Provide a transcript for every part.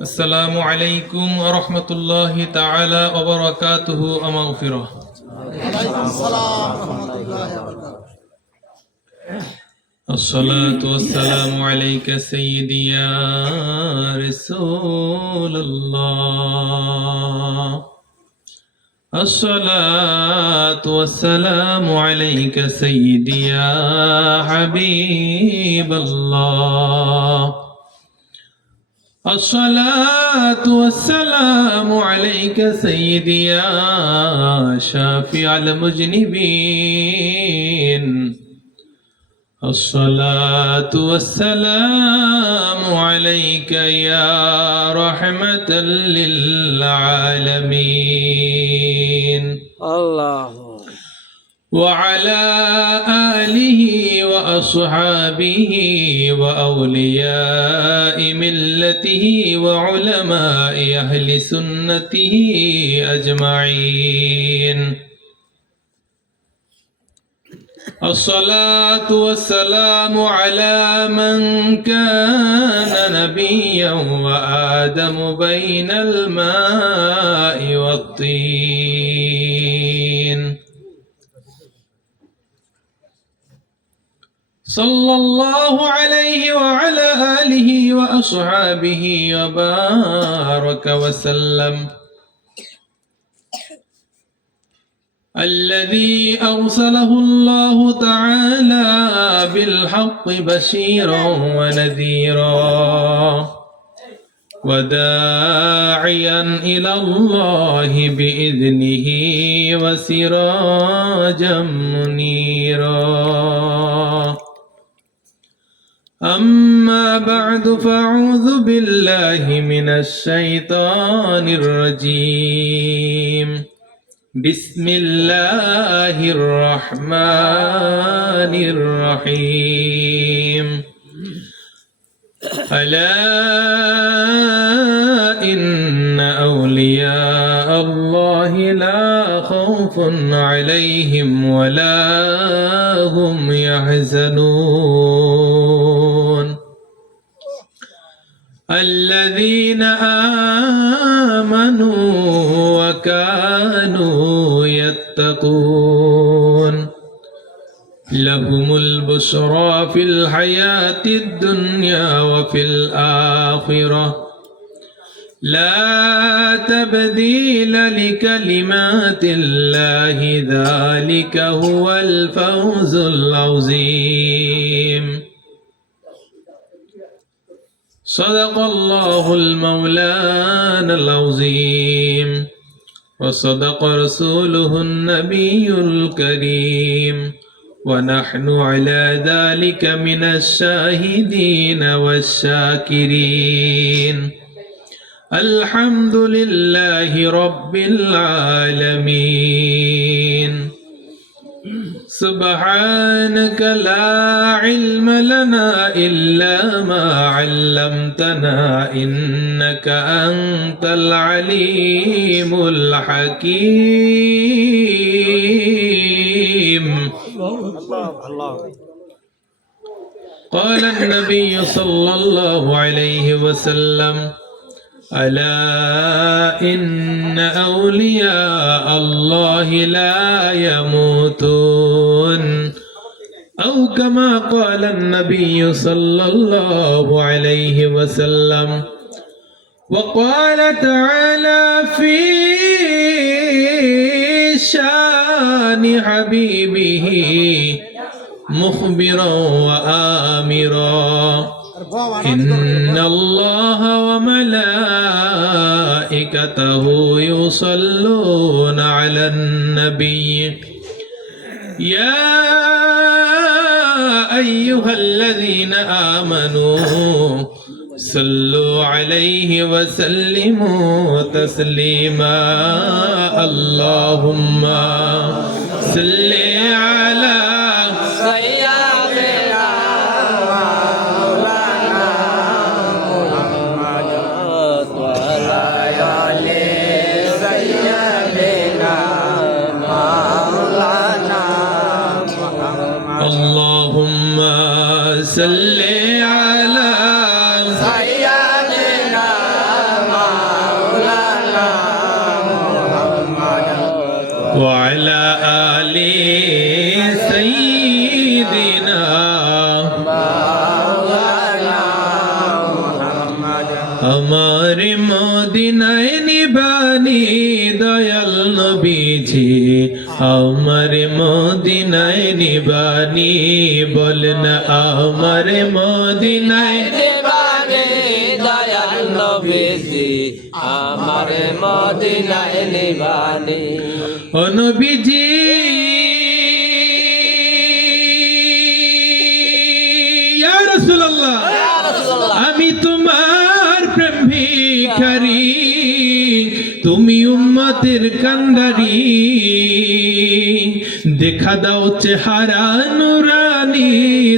السلام عليكم ورحمة الله تعالى وبركاته ومغفرة. وعليكم السلام ورحمة الله وبركاته. الصلاة والسلام عليك سيدي يا رسول الله. الصلاة والسلام عليك سيدي يا حبيب الله. الصلاة والسلام عليك سيدي يا شافع المذنبين. الصلاة والسلام عليك يا رحمة للعالمين. الله وعلى آله وأصحابه وأولياء ملته وعلماء أهل سنته أجمعين. الصلاة والسلام على من كان نبيا وآدم بين الماء والطين. صلى الله عليه وعلى آله وأصحابه وبارك وسلم. الذي أرسله الله تعالى بالحق بشيرا ونذيرا وداعيا إلى الله بإذنه وسراجا منيرا. أما بعد فأعوذ بالله من الشيطان الرجيم. بسم الله الرحمن الرحيم. ألا إن أولياء الله لا خوف عليهم ولا هم يحزنون. الذين آمنوا وكانوا يتقون لهم البشرى في الحياة الدنيا وفي الآخرة لا تبديل لكلمات الله ذلك هو الفوز العظيم. صدق الله المولانا العظيم وصدق رسوله النبي الكريم ونحن على ذلك من الشاهدين والشاكرين. الحمد لله رب العالمين. سبحانك لا علم لنا إلا ما علمتنا إنك أنت العليم الحكيم. قال النبي صلى الله عليه وسلم: ألا إن أولياء الله لا يموتون، أو كما قال النبي صلى الله عليه وسلم. وقال تعالى في شان حبيبه مخبرا وآمرا: إن الله وملائكته يصلون على النبي يا أيها الذين آمنوا صلوا عليه وسلموا تسليما. اللهم صل على اللهم صل على سيدنا আমার মদিনায় নিবানি দয়াল নবীজি আমার মদিনায় নিবানি বলেন আমার মদিনায় নিবানি দয়াল নবীজি আমার মদিনায় নিবানি ও নবীজি ইয়া রাসূলুল্লাহ আমি তোমার প্রেম ভিখারি তুমি উম্মতের কান্ডারি দেখা দাও চেহারা নুরানি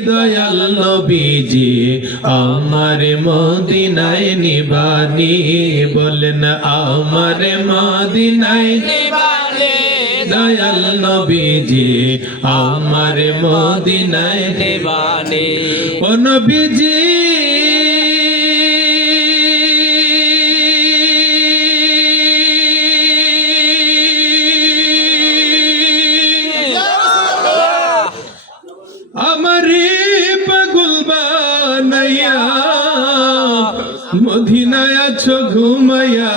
দয়াল নবীজি আমার মদিনায় নিবানি বলেন আমার মদিনায় নিবানি দয়াল নবীজি আমার মদিনায় নিবানি ও নবীজি আমারে পাগল বানাইয়া মদিনায় আছো ঘুমাইয়া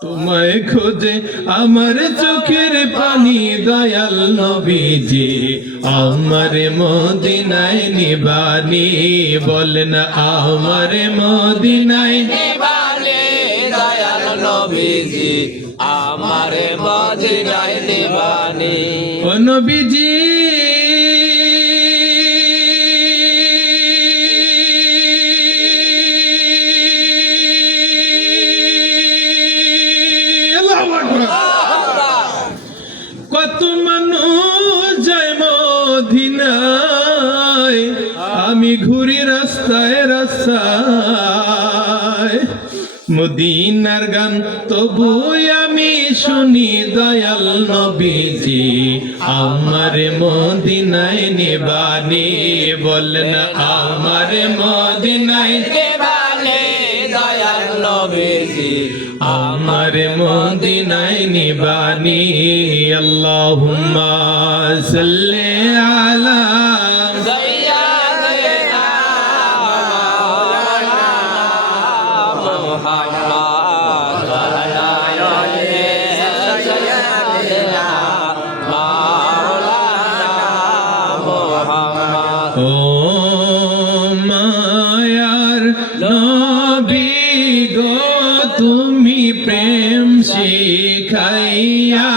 তোমায় খোঁজে আমার চোখের পানি দয়াল নবীজি আমার মদিনায় নিবানি বলেন আমার মদিনায় নিবানি দয়াল নবীজি আমার মদিনায় নিবানি ও নবীজি কত মানুষ যায় মদিনায় আমি ঘুরি রাস্তায় রাস্তায় মদিনার গান তবু আমি শুনি দয়াল নবীজি আমার মদিনায় নিবানি বলেন আমার মদিনায় নিবানি দয়াল নবীজি আমার মদিনায় নিবানি আল্লাহুম্মা সাল্লি আলা সাইয়্যিদিনা মাওলানা মুহাম্মদ ওয়া আলা আলিহি সাইয়্যিদিনা মাওলানা মুহাম্মদ ও মায়ার নবী গো তুমি প্রেম শিখাইয়া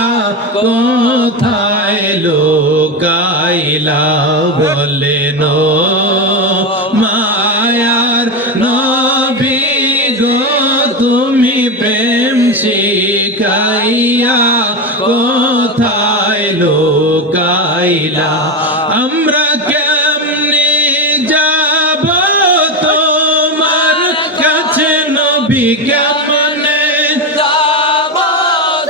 কোথায় লোকাইলা বলেন মায়ার নবী গো তুমি প্রেম শিখাইয়া কোথায় লোকাইলা আমরা কেমনে যাব তোমার কাছে নবী কেমনে যাব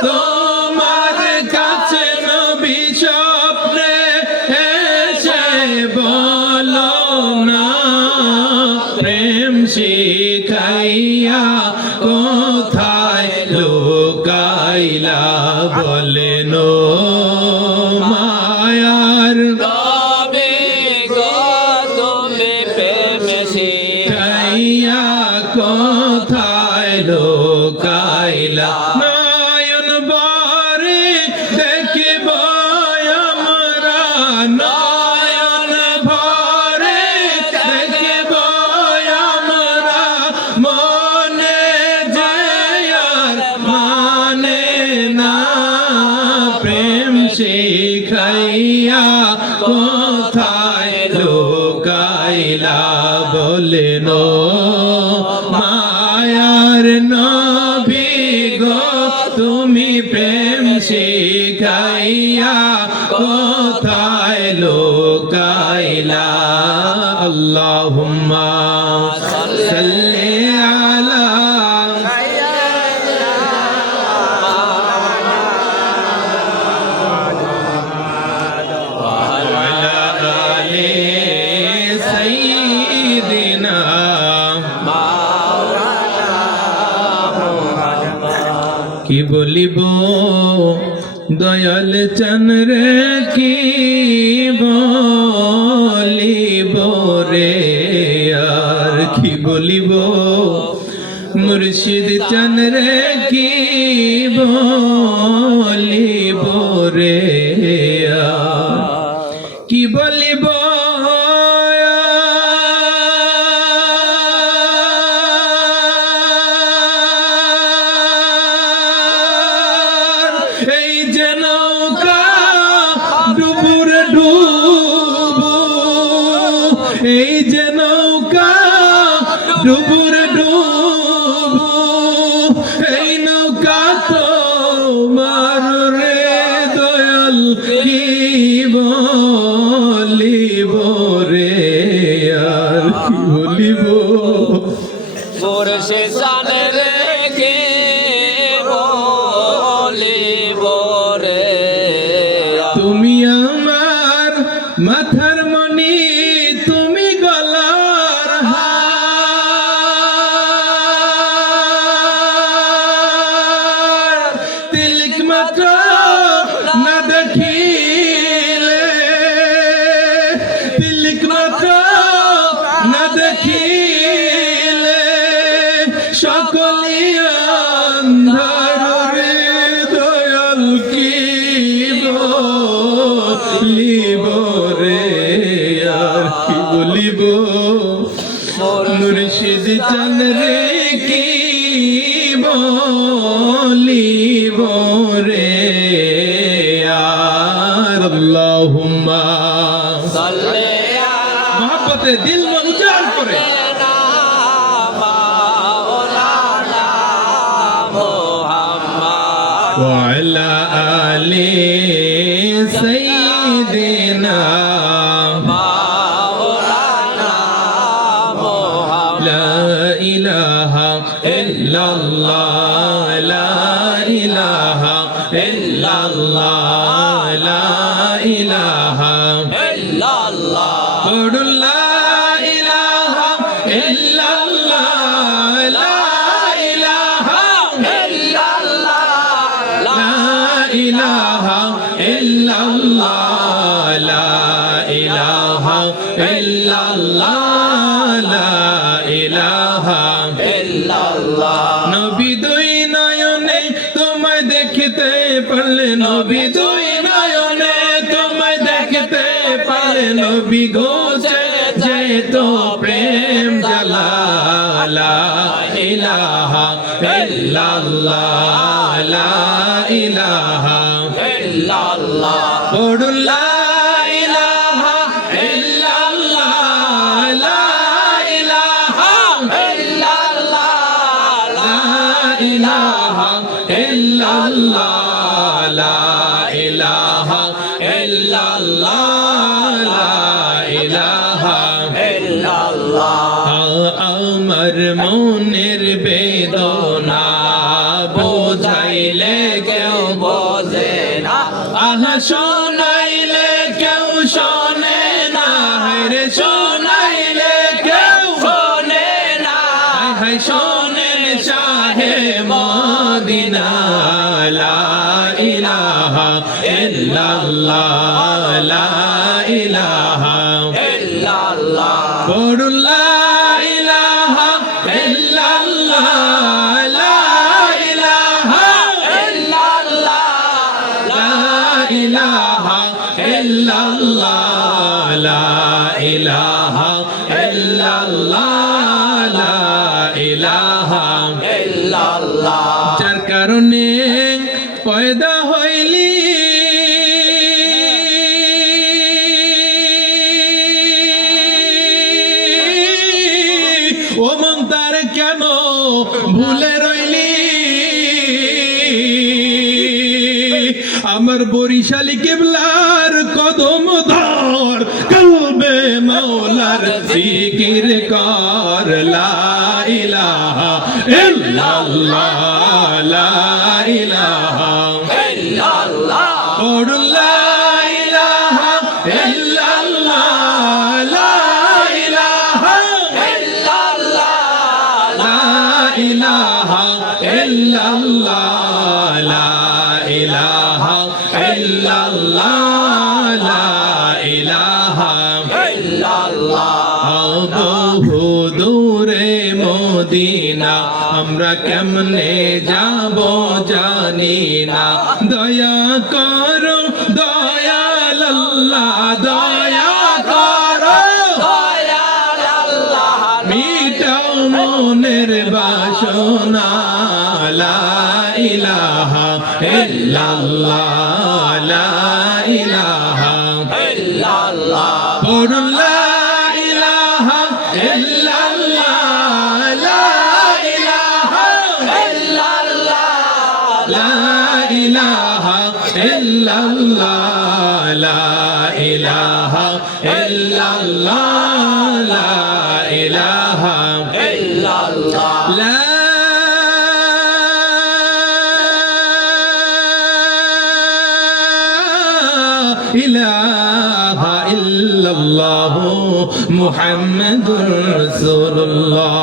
তোমার কাছে নবী স্বপ্নে এসে বলো না প্রেম শিখাইয়া কোথায় লোকাইলা বলেন মায়ার নবী গো তুমি প্রেম শিখাইয়া কোথায় লোকাইলা নয়ন বারে দেখিব আমরা নয়ন ভরে দেখিব আমরা মনে যায়ার মানে না প্রেম শিখাইয়া কোথায় লোকাইলা বলেন মায়ার নবী গো তুমি প্রেম শিখাইয়া কোথায় লোকাইলা আল্লাহুম্মা সাল্লি আলা ওয়ালা আলি সাইয়্যিদিনা কি বলিব দয়াল চান রে কি বলিব রে আর কি বলিব মুর্শিদ চান রে কি বলিব রে আর কি বলিব এই যে নৌকা ডুবুর ডুবু এই যে নৌকা ডুবুর ডুবু এই নৌকা তো মার রে দয়াল কি বলিব রে আর কি বলিব মুর্শিদ চান রে কি বলিব রে তুমি আমার মাথার মণি তুমি গলার হার তিলক মাত্র না দেখিলে তিলক মাত্র না দেখিলে সকলি অন্ধার রে দয়াল কি বলিব রে আর কি বলিব মুর্শিদ চান রে কি বলিব রে আর আল্লাহুম্মা সাল্লি মহব্বতে দিল মন উজাড় করে আলা মাওলানা মুহাম্মদ وعلى آل سيدنا মাওলানা মুহাম্মদ لا إله إلا الله لا إله إلا الله لا إله ইল্লাল্লাহ قل لا إله إلا الله لا إله ইল্লাল্লাহ لا إله إلا الله لا إله إلا الله لا إله ইল্লাল্লাহ নবী দুই নয়নে তোমায় দেখতে পারলে নবী দুই নয়নে তোমায় দেখতে পারলে নবী ঘোষে যেত প্রেম জ্বালা লা ইলাহা ইল্লাল্লাহ লা ইলাহা ইল্লাল্লাহ পড়ু লা ইলাহা ইল্লাল্লাহ লা ইলাহা ইল্লাল্লাহ লা ইলাহা ইল্লাল্লাহ লা ইলাহা ইল্লাল্লাহ লা ইলাহা ইল্লাল্লাহ আমার মনের বেদনা বোঝাইলে কেউ বোঝে না আহা শোনাইলে কেউ শোনে না রে শোনাইলে কেউ শোনে না হায় শোনেন শাহে মদিনা লা ইলাহা ইল্লাল্লাহ লা ইলাহা ইল্লাল্লাহ পড়ু লা ইলাহা ইল্লাল্লাহ লা ইলাহা ইল্লাল্লাহ লা ইলাহা ইল্লাল্লাহ লা ইলাহা ইল্লাল্লাহ লা ইলাহা ইল্লাল্লাহ যার কারণে পয়দা হইলি ও মন তার কেন ভুলে রইলি আমার বরিশালী কেবলার কদম ধর কলবে মাওলার জিকির কর লা ইলাহা ইল্লাল্লাহ লা ইলাহা ইল্লাল্লাহ পড় লা ইলাহা ইল্লাল্লাহ লা ইলাহা ইল্লাল্লাহ লা ইলাহা ইল্লাল্লাহ লা ইলাহা ইল্লাল্লাহ লা ইলাহা ইল্লাল্লাহ বহু বহু দূরে মদিনা, আমরা কেমনে যাব জানি না। দয়া করো দয়াল আল্লাহ, দয়া করো দয়াল আল্লাহ, মিটাও মনের বাসনা। লা ইলাহা ইল্লাল্লাহ, লা ইলাহা ইল্লাল্লাহ, পড়ুন লা ইলাহা ইল্লাল্লাহ, লা ইলাহা ইল্লাল্লাহ, লা ইলাহা ইল্লাল্লাহ, লা ইলাহা ইল্লাল্লাহ, লা ইলাহা ইল্লাল্লাহ, লা ইলাহা ইল্লাল্লাহ মুহাম্মাদুর রাসূলুল্লাহ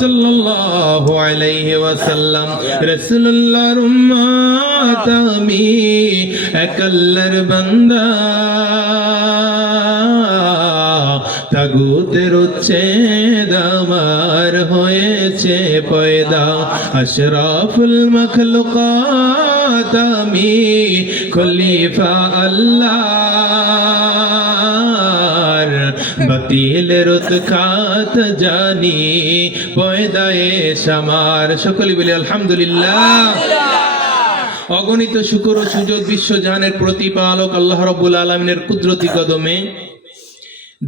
সাল্লাল্লাহু আলাইহি ওয়াসাল্লাম। রাসূলুল্লাহর উম্মত আমি, এক আল্লাহর বান্দা, তাগুতের উচ্ছেদ আমার হয়েছে পয়দা। আশরাফুল মখলুকাত আমি, খলিফা আল্লাহর, বাতিলের উৎখাত জানি পয়দায়ে শামার। সকলে বলি আলহামদুলিল্লাহ। অগণিত শুকর ও সুযোগ বিশ্বজাহানের প্রতিপালক আল্লাহ রাব্বুল আলামিনের কুদরতি কদমে,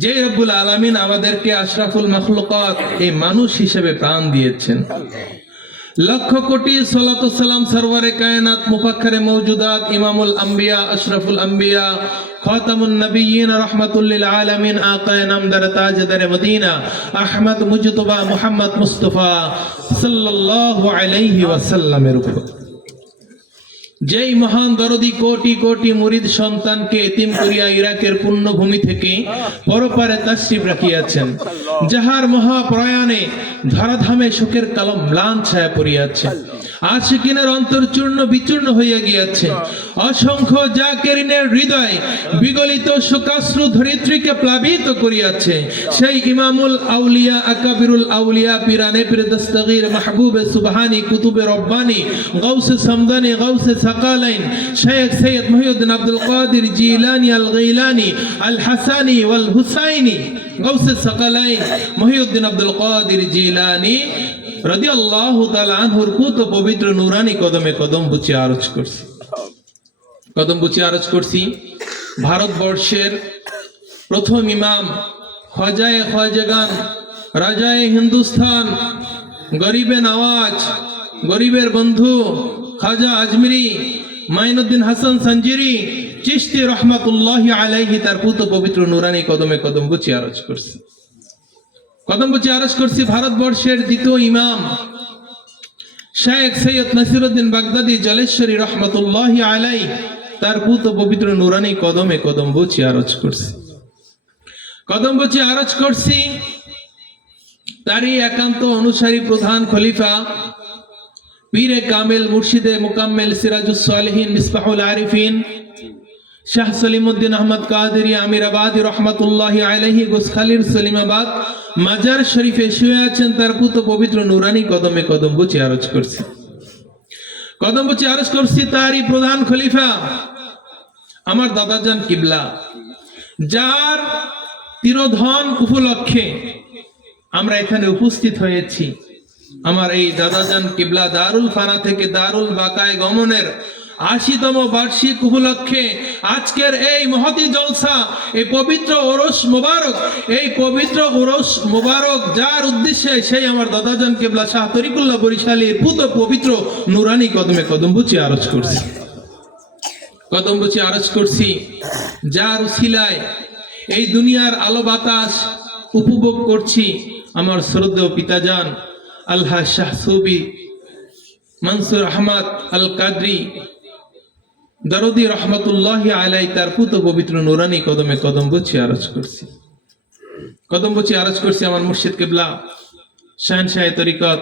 যে রব্বুল আলামিন আমাদেরকে আশরাফুল মাখলুকাত, এই মানুষ হিসেবে প্রাণ দিয়েছেন, লক্ষ কোটি সালাত ও সালাম সরওয়ারে কায়নাত মুফাক্খরে মওজুদাত ইমামুল আম্বিয়া আশরাফুল আম্বিয়া খাতামুন নবিয়্যিন রাহমাতুল লিল আলামিন আকায়ে নামদার তাজদারে মদিনা আহমদ মুজতবা মুহাম্মদ মুস্তাফা সাল্লাল্লাহু আলাইহি ওয়াসাল্লামের উপর, যেই মহান দরদি কোটি কোটি মুরিদ সন্তানকে এতিম করিয়া ইরাকের পুণ্যভূমি থেকে পরপারে তাশরিফ রাখিয়াছেন, যাহার মহাপ্রয়াণে ধরাধামে শোকের কালো ম্লান ছায়া পড়িয়াছে, আশিকিনের অন্তর চূর্ণ বিচূর্ণ হইয়া গিয়াছে, অসংখ্য জাকেরিনের হৃদয় বিগলিত শোকাশ্রু ধরিত্রীকে প্লাবিত করিয়াছে, সেই ইমামুল আউলিয়া আকাবিরুল আউলিয়া পিরানে পীর দস্তগীর মাহবুবে সুবহানি কুতুবে রব্বানি গাউসে সামদানি গাউসে সাকালাইন শেখ সৈয়দ মুহিউদ্দিন আব্দুল কাদির জিলানী আল গিলানী আল হাসানি ওয়াল হুসাইনি গাউসে সাকালাইন মুহিউদ্দিন আব্দুল কাদির জিলানী রাদিয়াল্লাহু তাআলা আনহুর পুত পবিত্র নূরানী কদমে কদম বুঝে আরজ করছি, কদম বুঝে আরজ করছি। ভারতবর্ষের প্রথম ইমাম, খাজায়ে খাজাগান, রাজায়ে হিন্দুস্তান, গরিবে নওয়াজ, গরিবের বন্ধু খাজা আজমিরি মাইনুদ্দিন হাসান সঞ্জিরি চিশতি রহমাতুল্লাহি আলাইহি, তার পুত পবিত্র নূরানী কদমে কদম বুঝে আরজ করছি, কদম বুঝে আরজ করছি। ভারতবর্ষের দ্বিতীয় ইমাম শেখ সৈয়দ নাসিরউদ্দিন বাগদাদি জলেশ্বরী রহমাতুল্লাহি আলাইহি, তার পুত পবিত্র নূরানী কদমে কদম বুঝে আরজ করছি, কদম বুঝে আরজ করছি। তারই একান্ত অনুসারী প্রধান খলিফা পীরে কামেল মুর্শিদে মুকাম্মেল সিরাজুস সালিহিন মিসবাহুল আরিফিন শাহ সলিমউদ্দিন আহমদ কাদেরী আমিরাবাদী রহমাতুল্লাহি আলাইহি গোসখালীর সলিমাবাদ মাজার শরীফে শুয়ে আছেন, তার পুত পবিত্র নূরানী কদমে কদম বুঝে আরজ করছি, কদম বুঝে আরজ করছি। তারই প্রধান খলিফা আমার দাদাজান কিবলা, যার তিরোধন উপলক্ষে আমরা এখানে উপস্থিত হয়েছি। আমার এই দাদাজান কিবলা দারুল ফানা থেকে দারুল বাকায় গমনের ৮০তম বার্ষিক উপলক্ষে আজকের এই মহতি জলসা, এই পবিত্র ওরস মোবারক, এই পবিত্র ওরস মোবারক যার উদ্দেশ্যে সেই আমার দাদাজান কিবলা শাহ তরিকুল্লাহ বরিশালীর পুত পবিত্র নূরানী কদমে কদম বুঝে আরজ করছি, কদম বুঝে আরজ করছি। যার উসিলায় এই দুনিয়ার আলো বাতাস উপভোগ করছি, আমার শ্রদ্ধেয় পিতাজান আলহাজ শাহ সুবি মনসুর আহমদ আল কাদরি দরদি রহমতুল্লাহি আলাইহি, তার পুত পবিত্র নূরানী কদমে কদম বুঝে আরজ করছি, কদম বুঝে আরজ করছি। আমার মুর্শিদ কিবলা শাহেনশাহ তরিকত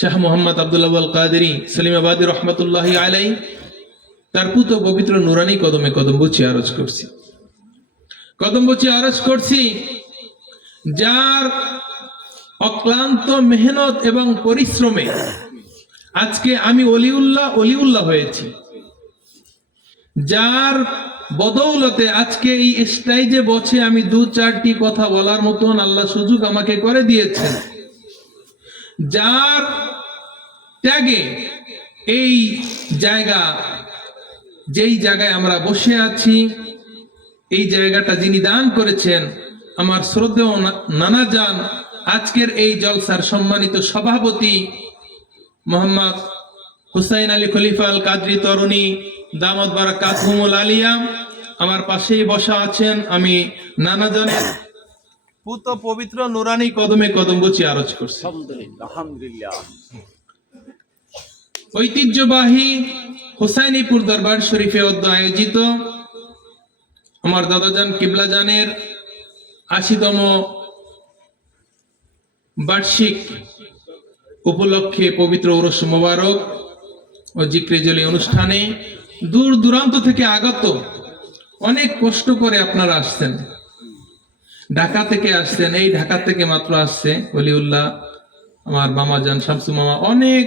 শাহ মোহাম্মদ আব্দুল্লাহ আল কাদেরী সলিমাবাদী রহমতুল্লাহি আলাইহি, তার পুত পবিত্র নূরানী কদমে কদম বুঝে আরজ করছি, কদম বুঝে আরজ করছি। যার অক্লান্ত মেহনত এবং পরিশ্রমে আজকে আমি অলিউল্লাহ হয়েছি, যার বদৌলতে আজকে এই স্টেজে বসে আমি দু চারটি কথা বলার মতন আল্লাহ সুযোগ আমাকে করে দিয়েছেন, যার ত্যাগে এই জায়গা, যেই জায়গায় আমরা বসে আছি, এই জায়গাটা যিনি দান করেছেন, আমার শ্রদ্ধেয় নানা জান, আজকের এই জলসার সম্মানিত সভাপতি মোহাম্মদ হুসাইন আলী খলিফা আল কাদরি তরুণী দামত বারাকাতুহুমুল আলিয়া, আমার পাশেই বসা আছেন। আমি নানা জানের পুত পবিত্র নুরানি কদমে কদম বচি আরজ করছি। আলহামদুলিল্লাহ। ঐতিহ্যবাহী হুসাইনীপুর দরবার শরীফে আয়োজিত আমার দাদাজান কিবলা জানের ৮০তম বার্ষিক উপলক্ষে পবিত্র উরস মোবারক ও জিক্রে জলি অনুষ্ঠানে দূর দূরান্ত থেকে আগত, অনেক কষ্ট করে আপনারা আসছেন, ঢাকা থেকে আসছেন, এই ঢাকা থেকে মাত্র আসছে ওলিউল্লাহ আমার মামা জান শামসু মামা। অনেক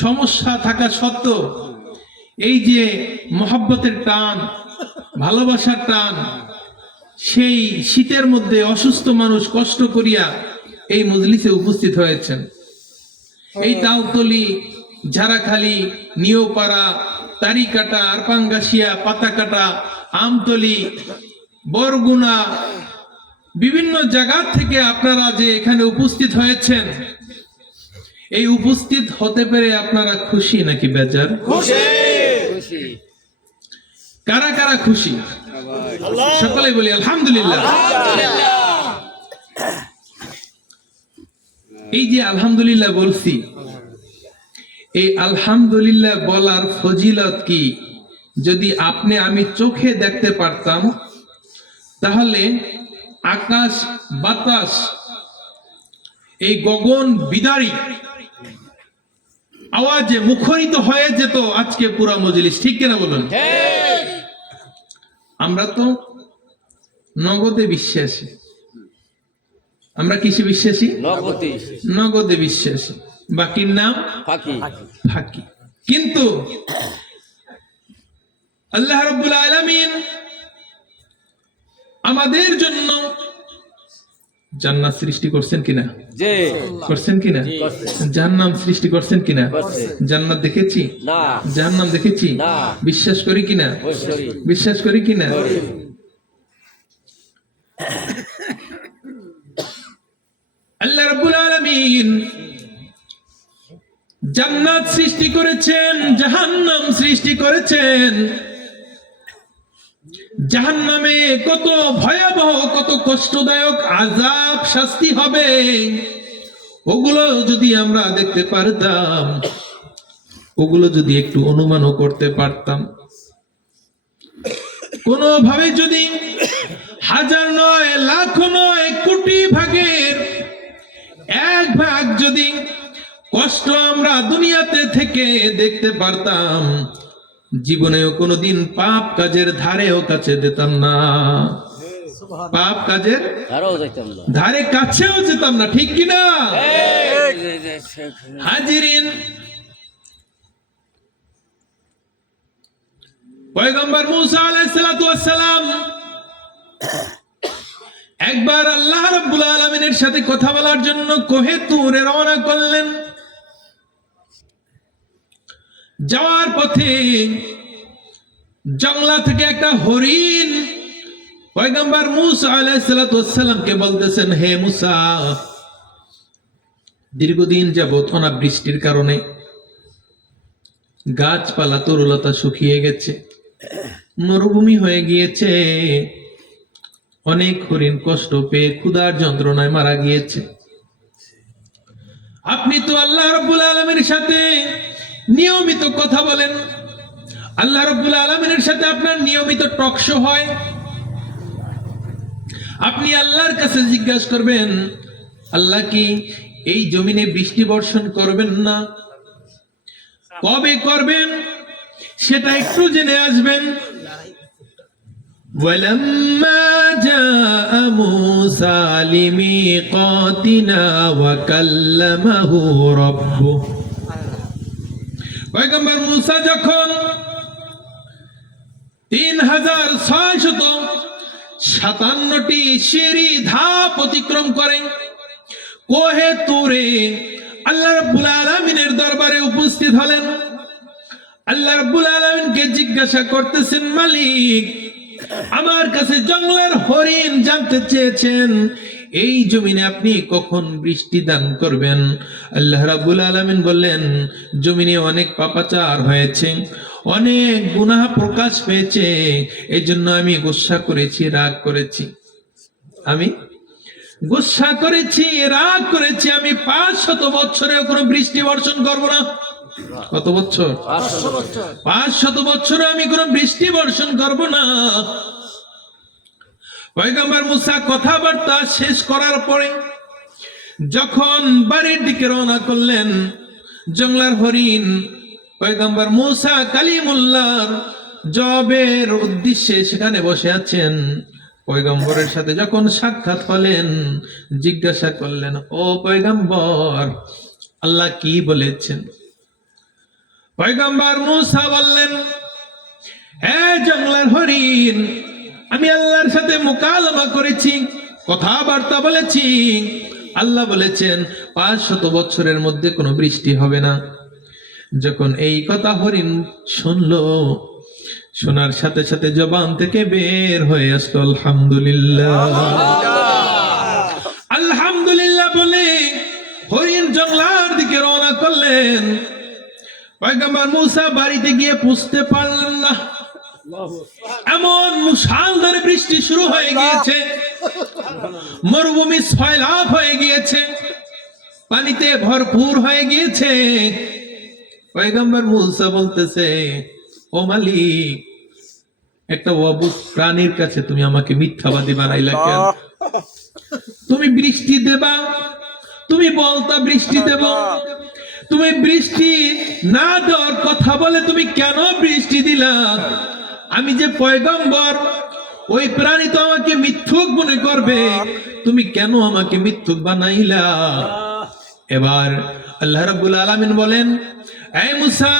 সমস্যা থাকা সত্ত্বেও এই যে মহব্বতের টান, ভালোবাসার টান, সেই শীতের মধ্যে অসুস্থ মানুষ কষ্ট করিয়া এই মজলিসে উপস্থিত হয়েছেন। এই তালতলি, ঝাড়াখালী, নিয়োপাড়া, তারিকাটা, আরপাঙ্গাসিয়া, পাতাকাটা, আমতলি, বরগুনা, বিভিন্ন জায়গা থেকে আপনারা যে এখানে উপস্থিত হয়েছেন, এই উপস্থিত হতে পেরে আপনারা খুশি নাকি বেজার? খুশি। কারা কারা খুশি? সকলে বলি আলহামদুলিল্লাহ। এই যে আলহামদুলিল্লাহ বলছি, এই আলহামদুলিল্লাহ বলার ফজিলত কি যদি আপনি আমি চোখে দেখতে পারতাম, তাহলে আকাশ বাতাস, এই গগন বিদারী আওয়াজে মুখরিত হয়ে যেত আজকে পুরা মজলিস, ঠিক কিনা বলুন? আমরা তো নগদে বিশ্বাসী। আমরা কিসে বিশ্বাসী? নগদে বিশ্বাসী, বাকির নাম ফাঁকি। কিন্তু আল্লাহ রাব্বুল আলামিন আমাদের জন্য জান্নাত সৃষ্টি করছেন কিনা? করছেন কিনা? জাহান্নাম সৃষ্টি করছেন কিনা? জান্নাত দেখেছি না, জাহান্নাম দেখেছি, বিশ্বাস করি কিনা? বিশ্বাস করি কিনা? আল্লাহ রাব্বুল আলামিন জান্নাত সৃষ্টি করেছেন, জাহান্নাম সৃষ্টি করেছেন। জাহান্নামে কত ভয়াবহ, কত কষ্টদায়ক আযাব, শাস্তি হবে, ওগুলো যদি আমরা দেখতে পারতাম, ওগুলো যদি একটু অনুমানও করতে পারতাম, কোনোভাবে যদি হাজার নয়, লাখ নয়, কোটি ভাগের এক ভাগ যদি কষ্ট আমরা দুনিয়াতে থেকে দেখতে পারতাম, জীবনেও কোনোদিন পাপ কাজের ধারেও কাছে যেতাম না, পাপ কাজের ধারে কাছেও যেতাম না, ঠিক কিনা? হাজিরিন, পয়গম্বর মুসা আলাইহিস সালাতু ওয়াস সালাম একবার আল্লাহ রাব্বুল আলামিনের সাথে কথা বলার জন্য কোহে তুরে রওনা করলেন। যাওয়ার পথে জঙ্গলা থেকে একটা হরিণ পয়গম্বর মুসা আলাইহিস সালাতু ওয়াস সালামকে বলতেছেন, হে মুসা, দীর্ঘদিন যাবত অনাবৃষ্টির কারণে গাছপালা তরুলতা শুকিয়ে গেছে, মরুভূমি হয়ে গিয়েছে, অনেক হরিণ কষ্ট পেয়ে ক্ষুধার যন্ত্রণায় মারা গিয়েছে। আপনি তো আল্লাহ রাব্বুল আলামিনের সাথে নিয়মিত কথা বলেন, আল্লাহ রাব্বুল আলামিনের সাথে আপনার নিয়মিত টক শো হয়, আপনি আল্লাহর কাছে জিজ্ঞাসা করবেন, আল্লাহ কি এই জমিনে বৃষ্টি বর্ষণ করবেন না? কবে করবেন সেটা একটু জেনে আসবেন। ওয়ালাম্মা জাআ মূসা লিমিকাতিনা ওয়া কাল্লামাহু রাব্বুহু পয়গম্বর মূসা যখন 3657টি সিঁড়ি ধাপ অতিক্রম করেন কোহে তুরে আল্লাহ রাব্বুল আলামিনের দরবারে উপস্থিত হলেন। আল্লাহ রাব্বুল আলামিনকে জিজ্ঞাসা করতেছেন, মালিক আমার কাছে জঙ্গলের হরিণ জানতে চেয়েছেন এই জমিনে আপনি কখন বৃষ্টি দান করবেন। আল্লাহ রাব্বুল আলামিন বললেন, জমিনে অনেক পাপাচার হয়েছে, অনেক গুনাহ প্রকাশ পেয়েছে, এই জন্য আমি গুসা করেছি, রাগ করেছি, আমি গুসা করেছি, রাগ করেছি, আমি 500 বছরেও কোনো বৃষ্টি বর্ষণ করব না। কত বছর? 500 বছর আমি কোনো বৃষ্টি বর্ষণ করব না। পয়গম্বর মূসা কথাবার্তা শেষ করার পরে যখন বাড়ির দিকে রওনা করলেন, জঙ্গলার হরিণ পয়গম্বর মূসা কালিমুল্লাহর জবাবের উদ্দেশ্যে সেখানে বসে আছেন। পয়গম্বরের সাথে যখন সাক্ষাৎ হলেন, জিজ্ঞাসা করলেন, ও পয়গম্বর, আল্লাহ কি বলেছেন? পয়গম্বর মূসা বললেন, হে জঙ্গলার হরিণ, আমি আল্লাহর সাথে মুকালামা করেছি, কথাবার্তা বলেছি। আল্লাহ বলেছেন 500 বছরের মধ্যে কোনো বৃষ্টি হবে না। যখন এই কথা হরিণ শুনলো, শোনার সাথে সাথে জবান থেকে বের হয়ে আসলো আলহামদুলিল্লাহ, আলহামদুলিল্লাহ বলে হরিণ জঙ্গলার দিকে রওনা করলেন। পয়গম্বর মূসা বাড়িতে গিয়ে বুঝতে পারলেন না, এমন মুষলধারে বৃষ্টি শুরু হয়ে গিয়েছে, মরুভূমি সয়লাব হয়ে গিয়েছে, পানিতে ভরপুর হয়ে গিয়েছে। পয়গম্বর মূসা বলতেছে, ও মালিক, একটা অবুঝ প্রাণীর কাছে তুমি আমাকে মিথ্যাবাদী বানাইলা কেন? তুমি বৃষ্টি দেবা, তুমি বলতা বৃষ্টি দেব, তুমি বৃষ্টি না দেওয়ার কথা বলে তুমি কেন বৃষ্টি দিলা? আমি যে পয়গম্বর, ওই প্রাণী তো আমাকে মিথ্যুক মনে করবে, তুমি কেন আমাকে মিথ্যুক বানাইলা? এবার আল্লাহ রাব্বুল আলামিন বলেন, এই মূসা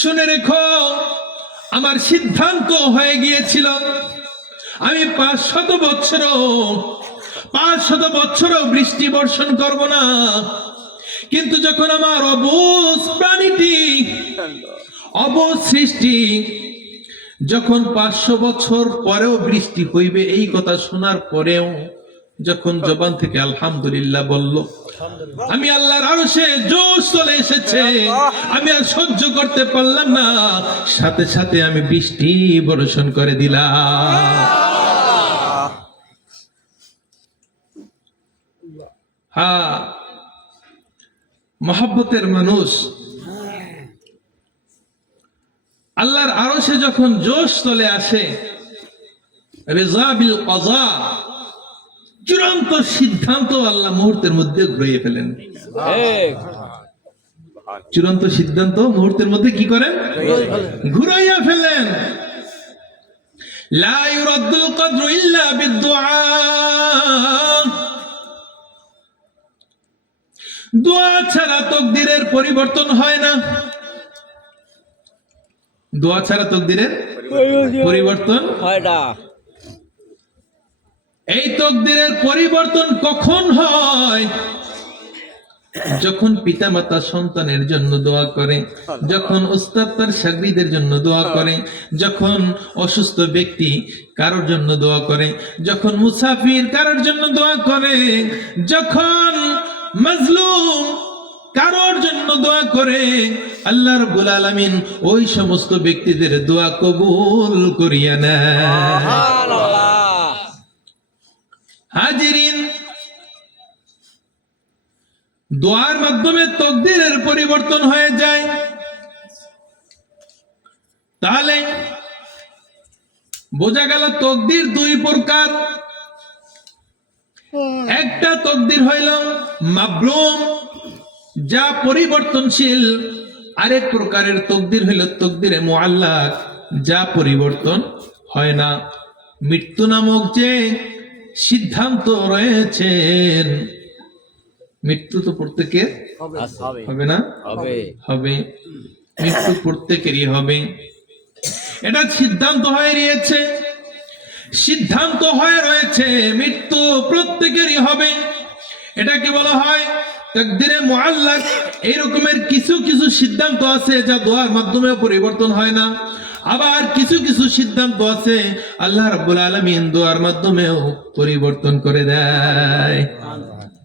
শুনে রেখো, আমার সিদ্ধান্ত হয়ে গিয়েছিল, আমি 500 বছরও বৃষ্টি বর্ষণ করব না। কিন্তু যখন আমার অবুঝ প্রাণীটি, অবুঝ সৃষ্টি, যখন 500 বছর পরেও বৃষ্টি হইবে এই কথা শোনার পরেও যখন জবান থেকে আলহামদুলিল্লাহ বলল, আমি আল্লাহর আরশে জোশ চলে এসেছে, আমি আর সহ্য করতে পারলাম না, সাথে সাথে আমি বৃষ্টি বর্ষণ করে দিলাম। হ্যাঁ, মহব্বতের মানুষ আল্লাহর আরশে যখন জোশ চলে আসে, রিজা বিল কযা, চূড়ান্ত সিদ্ধান্ত আল্লাহ মুহূর্তের মধ্যে ঘুরিয়ে ফেলেন। চূড়ান্ত সিদ্ধান্ত মুহূর্তের মধ্যে কি করেন? ঘুরাইয়া ফেলেন। লা ইউরাদ্দুল কদরু ইল্লা বিদ্দুআ, দোয়া ছাড়া তকদিরের পরিবর্তন হয় না। দোয়া ছাড়া তকদিরের পরিবর্তন হয় না। এই তকদিরের পরিবর্তন কখন হয়? যখন পিতামাতা সন্তানের জন্য দোয়া করে, যখন উস্তাদ তার শাগিরদের জন্য দোয়া করে, যখন অসুস্থ ব্যক্তি কারোর জন্য দোয়া করে, যখন মুসাফির কারোর জন্য দোয়া করে, যখন মাজলুম কারোর জন্য দোয়া করে, আল্লাহ রাব্বুল আলামিন ওই সমস্ত ব্যক্তিদের দোয়া কবুল করিয়া নেয়। সুবহানাল্লাহ। হাজিরিন, দোয়ার মাধ্যমে তকদিরের পরিবর্তন হয়ে যায়। তাহলে বোঝা গেল তকদির দুই প্রকার। একটা তকদির হইল মাবরুম, যা পরিবর্তনশীল। আরেক প্রকারের তকদির হইল তকদিরে মুআল্লাক, যা পরিবর্তন হয় না। মৃত্যু নামক যে সিদ্ধান্ত রয়েছে, মৃত্যু তো প্রত্যেকের হবে না? হবে। মৃত্যু প্রত্যেকেরই হবে, এটা সিদ্ধান্ত হয়ে রয়েছে। সিদ্ধান্ত হয়ে রয়েছে মৃত্যু প্রত্যেকেরই হবে। এটাকে বলা হয় তাকদীরে মুআল্লাক। এই রকমের কিছু কিছু সিদ্ধান্ত আছে যা দোয়ার মাধ্যমে পরিবর্তন হয় না, আবার কিছু কিছু সিদ্ধান্ত আছে আল্লাহ রাব্বুল আলামিন দোয়ার মাধ্যমেও পরিবর্তন করে দেয়,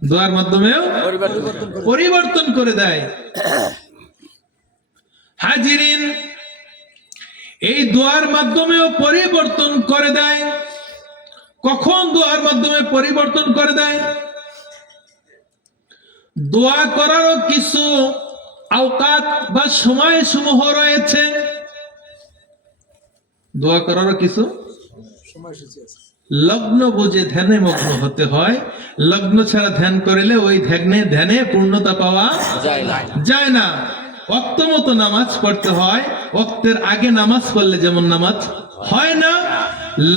দোয়ার মাধ্যমেও পরিবর্তন করে দেয়। হাজিরিন, এই দোয়ার মাধ্যমেও পরিবর্তন করে দেয়। কখন দোয়ার মাধ্যমে পরিবর্তন করে দেয়? দোয়া করারও কিছু আওকাত বা সময় সমূহ রয়েছে, দোয়া করারও কিছু সময়সূচি আছে। লগ্ন বুঝে ধ্যানে মগ্ন হতে হয়। লগ্ন ছাড়া ধ্যান করিলে ওই ধ্যানে পূর্ণতা পাওয়া যায় না। ওয়াক্ত মতো নামাজ পড়তে হয়, ওয়াক্তের আগে নামাজ পড়লে যেমন নামাজ হয় না,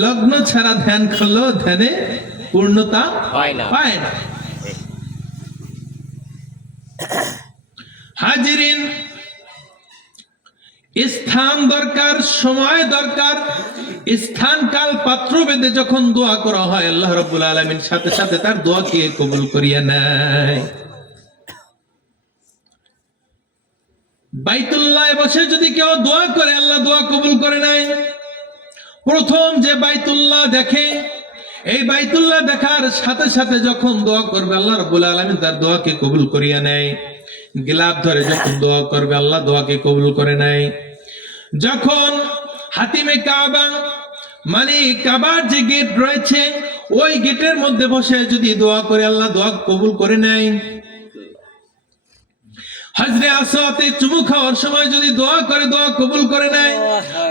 লগ্ন ছাড়া ধ্যান করলেও ধ্যানে পূর্ণতা পায় না। হাজিরিন, স্থান দরকার, সময় দরকার। স্থান কাল পাত্র ভেদে যখন দোয়া করা হয়, আল্লাহ রাব্বুল আলামিন সাথে সাথে তার দোয়াকে কবুল করিয়া নেয়। বাইতুল্লাহ বসে যদি কেউ দোয়া করে, আল্লাহ দোয়া কবুল করে নেয়। প্রথম যে বাইতুল্লাহ দেখে, এই বাইতুল্লাহ দেখার সাথে সাথে যখন দোয়া করবে, আল্লাহ রাব্বুল আলামিন তার দোয়াকে কবুল করিয়া নেয়। গিলাফ ধরে যখন দোয়া করবে, আল্লাহ দোয়াকে কবুল করে নেয়। যখন হাতিমে কাবা মানে কাবার যে গেট রয়েছে, ওই গেটের মধ্যে বসে যদি দোয়া করে, আল্লাহ দোয়া কবুল করে নেয়। হজরে আসওয়াতে চুমু খাওয়ার সময় যদি দোয়া করে, দোয়া কবুল করে নেয়।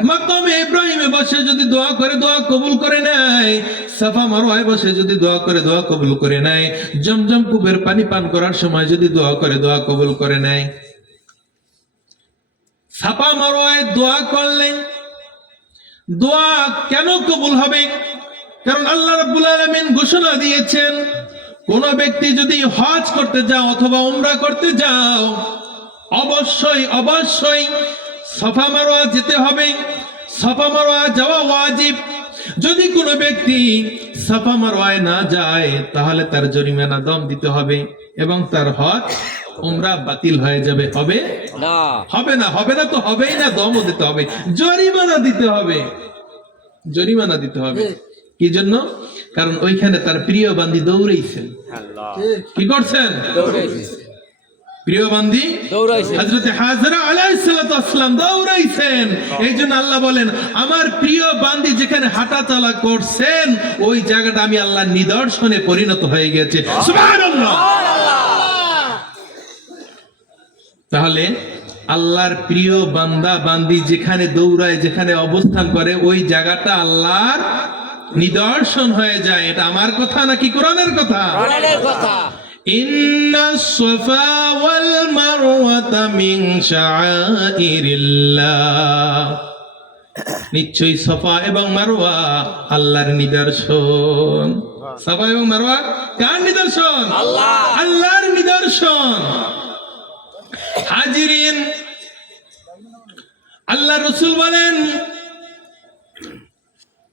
মাকামে ইব্রাহিমে বসে যদি দোয়া করে, দোয়া কবুল করে নেয়। সাফা মারওয়ায় বসে যদি দোয়া করে, দোয়া কবুল করে নেয়। জমজম কূপের পানি পান করার সময় যদি দোয়া করে, দোয়া কবুল করে নেয়। সাফা মারওয়ায় দোয়া করলেন, দোয়া কেন কবুল হবে? কারণ আল্লাহ রাব্বুল আলামিন ঘোষণা দিয়েছেন, কোন ব্যক্তি যদি হজ করতে যাও অথবা উমরা করতে যাও, অবশ্যই অবশ্যই সাফা মারওয়া যেতে হবে। সাফা মারওয়া যাওয়া ওয়াজিব। যদি কোনো ব্যক্তি সাফা মারওয়ায় না যায়, তাহলে তার জরিমানা দম দিতে হবে এবং তার হজ উমরা বাতিল হয়ে যাবে। হবে না? হবে না। হবে না তো হবেই না, দমও দিতে হবে, জরিমানা দিতে হবে, জরিমানা দিতে হবে। কি জন্য? কারণ ওইখানে তার প্রিয় বান্দী দৌড়াইছেন। কি করছেন? প্রিয় বান্দী হযরতে হাজরা আলাইহিস সালাতু ওয়াসসালাম দৌড়াইছেন। এইজন্য আল্লাহ বলেন, আমার প্রিয় বান্দী যেখানে হাঁটা চলা করছেন, ওই জায়গাটা আমি আল্লাহর নিদর্শনে পরিণত হয়ে গেছে। সুবহানাল্লাহ। তাহলে আল্লাহর প্রিয় বান্দা বান্দি যেখানে দৌড়ায়, যেখানে অবস্থান করে, ওই জায়গাটা আল্লাহর নিদর্শন হয়ে যায়। এটা আমার কথা নাকি কোরআনের কথা? কোরআনের কথা। ইন্নাস সাফা ওয়াল মারওয়াতা মিন শাআইরিল্লাহ, নিশ্চয়ই সাফা এবং মারওয়া আল্লাহর নিদর্শন। সাফা এবং মারওয়া কার নিদর্শন? আল্লাহর নিদর্শন। হাজিরিন, আল্লাহ রাসূল বলেন,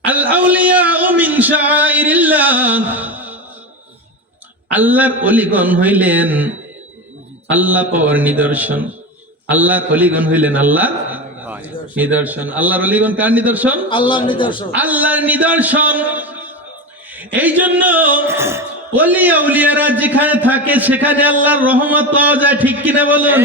আল আউলিয়া মিন শাআইরিল্লাহ, আল্লাহর ওলিগণ হইলেন আল্লাহ পাওয়ার নিদর্শন। আল্লাহর ওলিগণ হইলেন আল্লাহর নিদর্শন। আল্লাহর ওলিগণ কার নিদর্শন? আল্লাহর নিদর্শন। আল্লাহর নিদর্শন। এই জন্য ওলিয়া উলিয়ারা যেখানে থাকে সেখানে আল্লাহর রহমত পাওয়া যায়। ঠিক কিনা বলুন?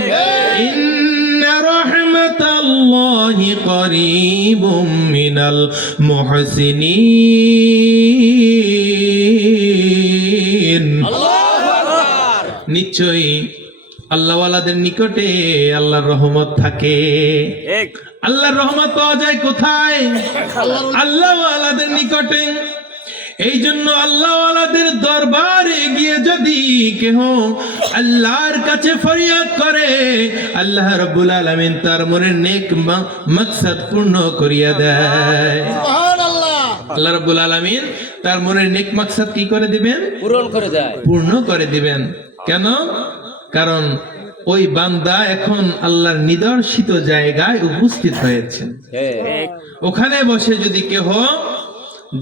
ইন্না রাহমাতাল্লাহি করিবুম মিনাল মুহসিনিন। আল্লাহু আকবার। নিশ্চয়ই আল্লাহওয়ালাদের নিকটে আল্লাহর রহমত থাকে। আল্লাহর রহমত পাওয়া যায় কোথায়? আল্লাহওয়ালাদের নিকটে। এই জন্য আল্লাহওয়ালাদের দরবারে গিয়ে যদি কেহ আল্লাহর কাছে ফরিয়াদ করে, আল্লাহ রাব্বুল আলামিন তার মনের নেক মাকসাদ পূর্ণ করিয়া দেয়। সুবহানাল্লাহ। আল্লাহ রাব্বুল আলামিন তার মনের নেক মাকসাদ কি করে দিবেন? পূরণ করে যায়। পূর্ণ করে দিবেন। কেন? কারণ ওই বান্দা এখন আল্লাহর নিদর্শিত জায়গায় উপস্থিত হয়েছে। হ্যাঁ। ওখানে বসে যদি কেহ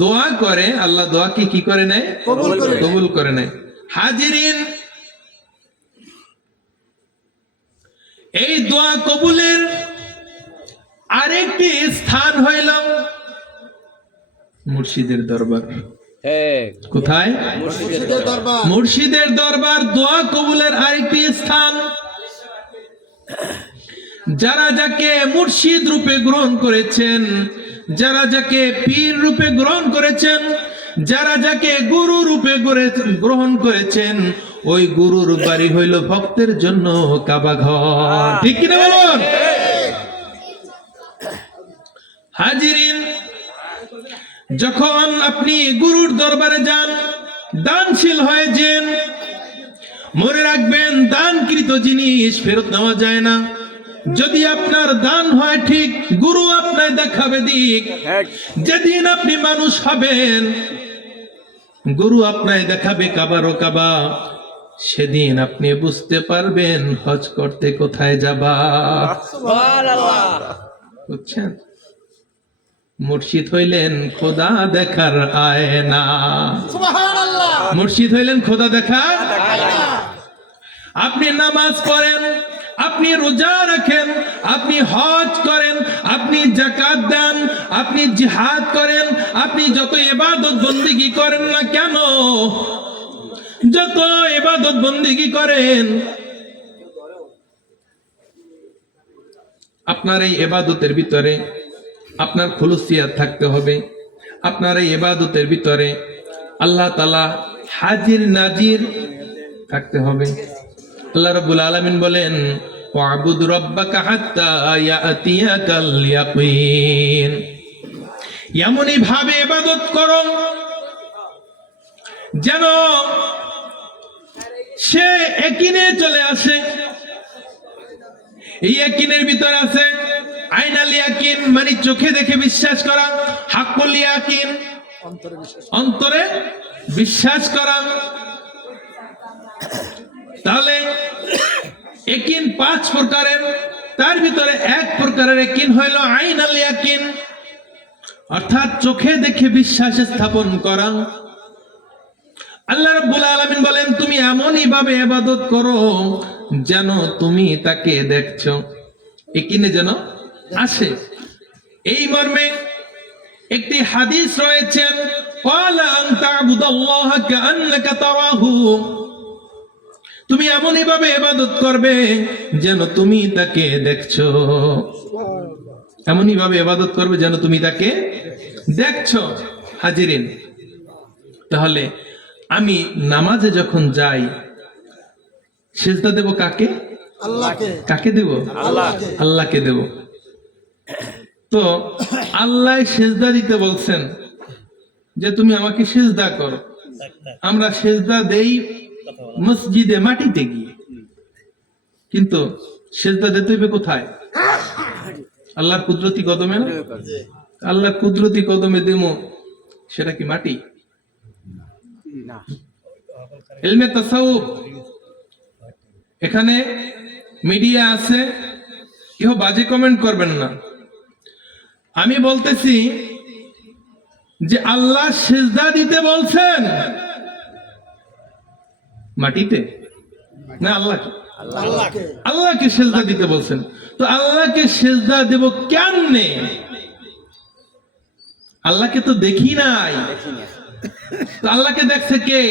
দোয়া করে, আল্লাহ দোয়াকে কি করে নেয়? কবুল করে নেয়। কবুল করে নেয়। হাজিরিন, এই দোয়া কবুলের আরেকটি স্থান হইল মুর্শিদের দরবার। হ্যাঁ। কোথায়? মুর্শিদের দরবার। মুর্শিদের দরবার দোয়া কবুলের আরেকটি স্থান। যারা যাকে মুর্শিদ রূপে গ্রহণ করেছেন, যারা যাকে পীর রূপে গ্রহণ করেছেন, যারা যাকে গুরু রূপে গ্রহণ করেছেন, ওই গুরুর বাড়ি হইল ভক্তের জন্য কাবা ঘর। ঠিক কিনা বলুন? হাজিরিন, যখন আপনি গুরুর দরবারে যান, দানশীল হয়ে যান, মনে রাখবেন দানকৃত জিনিস ফেরত নেওয়া যায় না। যদি আপনার দান হয় ঠিক, গুরু আপনার দেখাবে দিক। যেদিন আপনি মানুষ হবেন, গুরু আপনায় দেখাবে কাবারও কাবা, সেদিন আপনি বুঝতে পারবেন হজ করতে কোথায় যাবা। সুবহানাল্লাহ। বুঝছেন? মুর্শিদ হইলেন খোদা দেখার আয়না। সুবহানাল্লাহ। মুর্শিদ হইলেন খোদা দেখার। আপনি নামাজ পড়েন, আপনি রোজা রাখেন, আপনি হজ করেন, আপনি যাকাত দেন, আপনি জিহাদ করেন, আপনি যত ইবাদত বন্দেগী করেন না কেন, যত ইবাদত বন্দেগী করেন, আপনার এই ইবাদতের ভিতরে আপনার খুলুসিয়াত থাকতে হবে। আপনার এই ইবাদতের ভিতরে আল্লাহ তাআলা হাজির নাজির থাকতে হবে। আল্লাহ রাব্বুল আলামিন বলেন, ওয়াবুদ রাব্বাকা হাত্তা ইয়াতিয়াকাল ইয়াকিন। এমনই ভাবে ইবাদত করো যেন সে ইয়াকিনে চলে আসে। এই ইয়াকিনের ভিতর আছে আইনাল ইয়াকিন, মানে চোখে দেখে বিশ্বাস করা, হাক্কুল ইয়াকিন অন্তরে বিশ্বাস করা। তাহলে ইয়াকিন 5 প্রকারের, তার ভিতরে এক প্রকারের ইয়াকিন হইল আইনাল ইয়াকিন, অর্থাৎ চোখে দেখে বিশ্বাস স্থাপন করা। আল্লাহ রাব্বুল আলামিন বলেন, তুমি এমনই ভাবে ইবাদত করো যেন তুমি তাকে দেখছো, ইয়াকিনে যেন আসে। এই মর্মে একটি হাদিস রয়েছে, ক্বালা আন তা'বুদাল্লাহা কাআন্নাকা তারাহু, তুমি এমনই ভাবে ইবাদত করবে যেন তুমি তাকে দেখছো। এমনই ভাবে ইবাদত করবে যেন তুমি তাকে দেখছো। হাজিরিন, তাহলে আমি নামাজে যখন যাই, সিজদা দেব কাকে? আল্লাহকে। কাকে দেব? আল্লাহকে। আল্লাহকে দেব। তো আল্লাহ সিজদা দিতে বলছেন যে তুমি আমাকে সিজদা করো। আমরা সিজদা দেই মসজিদে মাটিতে গিয়ে, কিন্তু সিজদা দিতে হবে কোথায়? আল্লাহর কুদরতি কদমে না? আল্লাহর কুদরতি কদমে দেবো, সেটা কি মাটি? ইলমে তাসাউফ, এখানে মিডিয়া আছে, কেউ বাজে কমেন্ট করবেন না। আমি বলতেছি যে আল্লাহ সিজদা দিতে বলছেন মাটিতে না আল্লাহকে? আল্লাহকে। আল্লাহকে সিজদা দিতে বলছেন। তো আল্লাহকে সিজদা দেব কেমনে? আল্লাহকে তো দেখি নাই। তো আল্লাহকে দেখছে কে?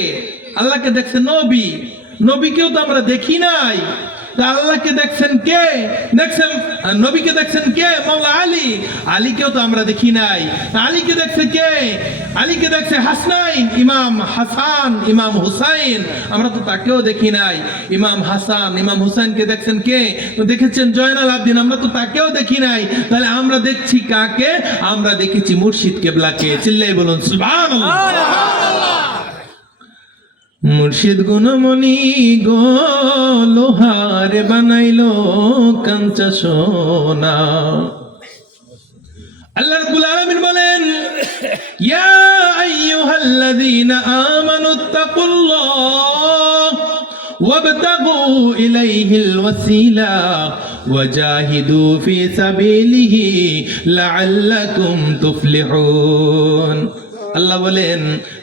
আল্লাহকে দেখছে নবী। নবীকেও তো আমরা দেখি নাই। তা আল্লাহকে দেখছেন কে? দেখছেন নবীকে দেখছেন কে? মাওলা আলী। আলীকেও তো আমরা দেখি নাই। আলীকে দেখছে কে? আলীকে দেখছে হাসনাইন, ইমাম হাসান, ইমাম হুসাইন, আমরা তো তাকেও দেখি নাই। ইমাম হাসান, ইমাম হুসাইনকে দেখছেন কে? তো দেখেছেন জয়নাল আবদিন, আমরা তো তাকেও দেখি নাই। তাহলে আমরা দেখছি কাকে? আমরা দেখেছি মুর্শিদ কেবলাকে। চিল্লাই বলুন সুবহানাল্লাহ। মুর্শিদ গুণমণি গো লোহার বানাইলো কাঞ্চা সোনা। আল্লাহ রাব্বুল আলামিন বলেন, ইয়া আইয়ুহাল্লাযীনা আমানুত্তাকুল্লাহ ওয়াবতাগু ইলাইহিল ওয়াসিলা ওয়াজাহিদু ফি সাবিলিহি লাআল্লাকুম তুফলিহুন। আল্লাহ বলেন,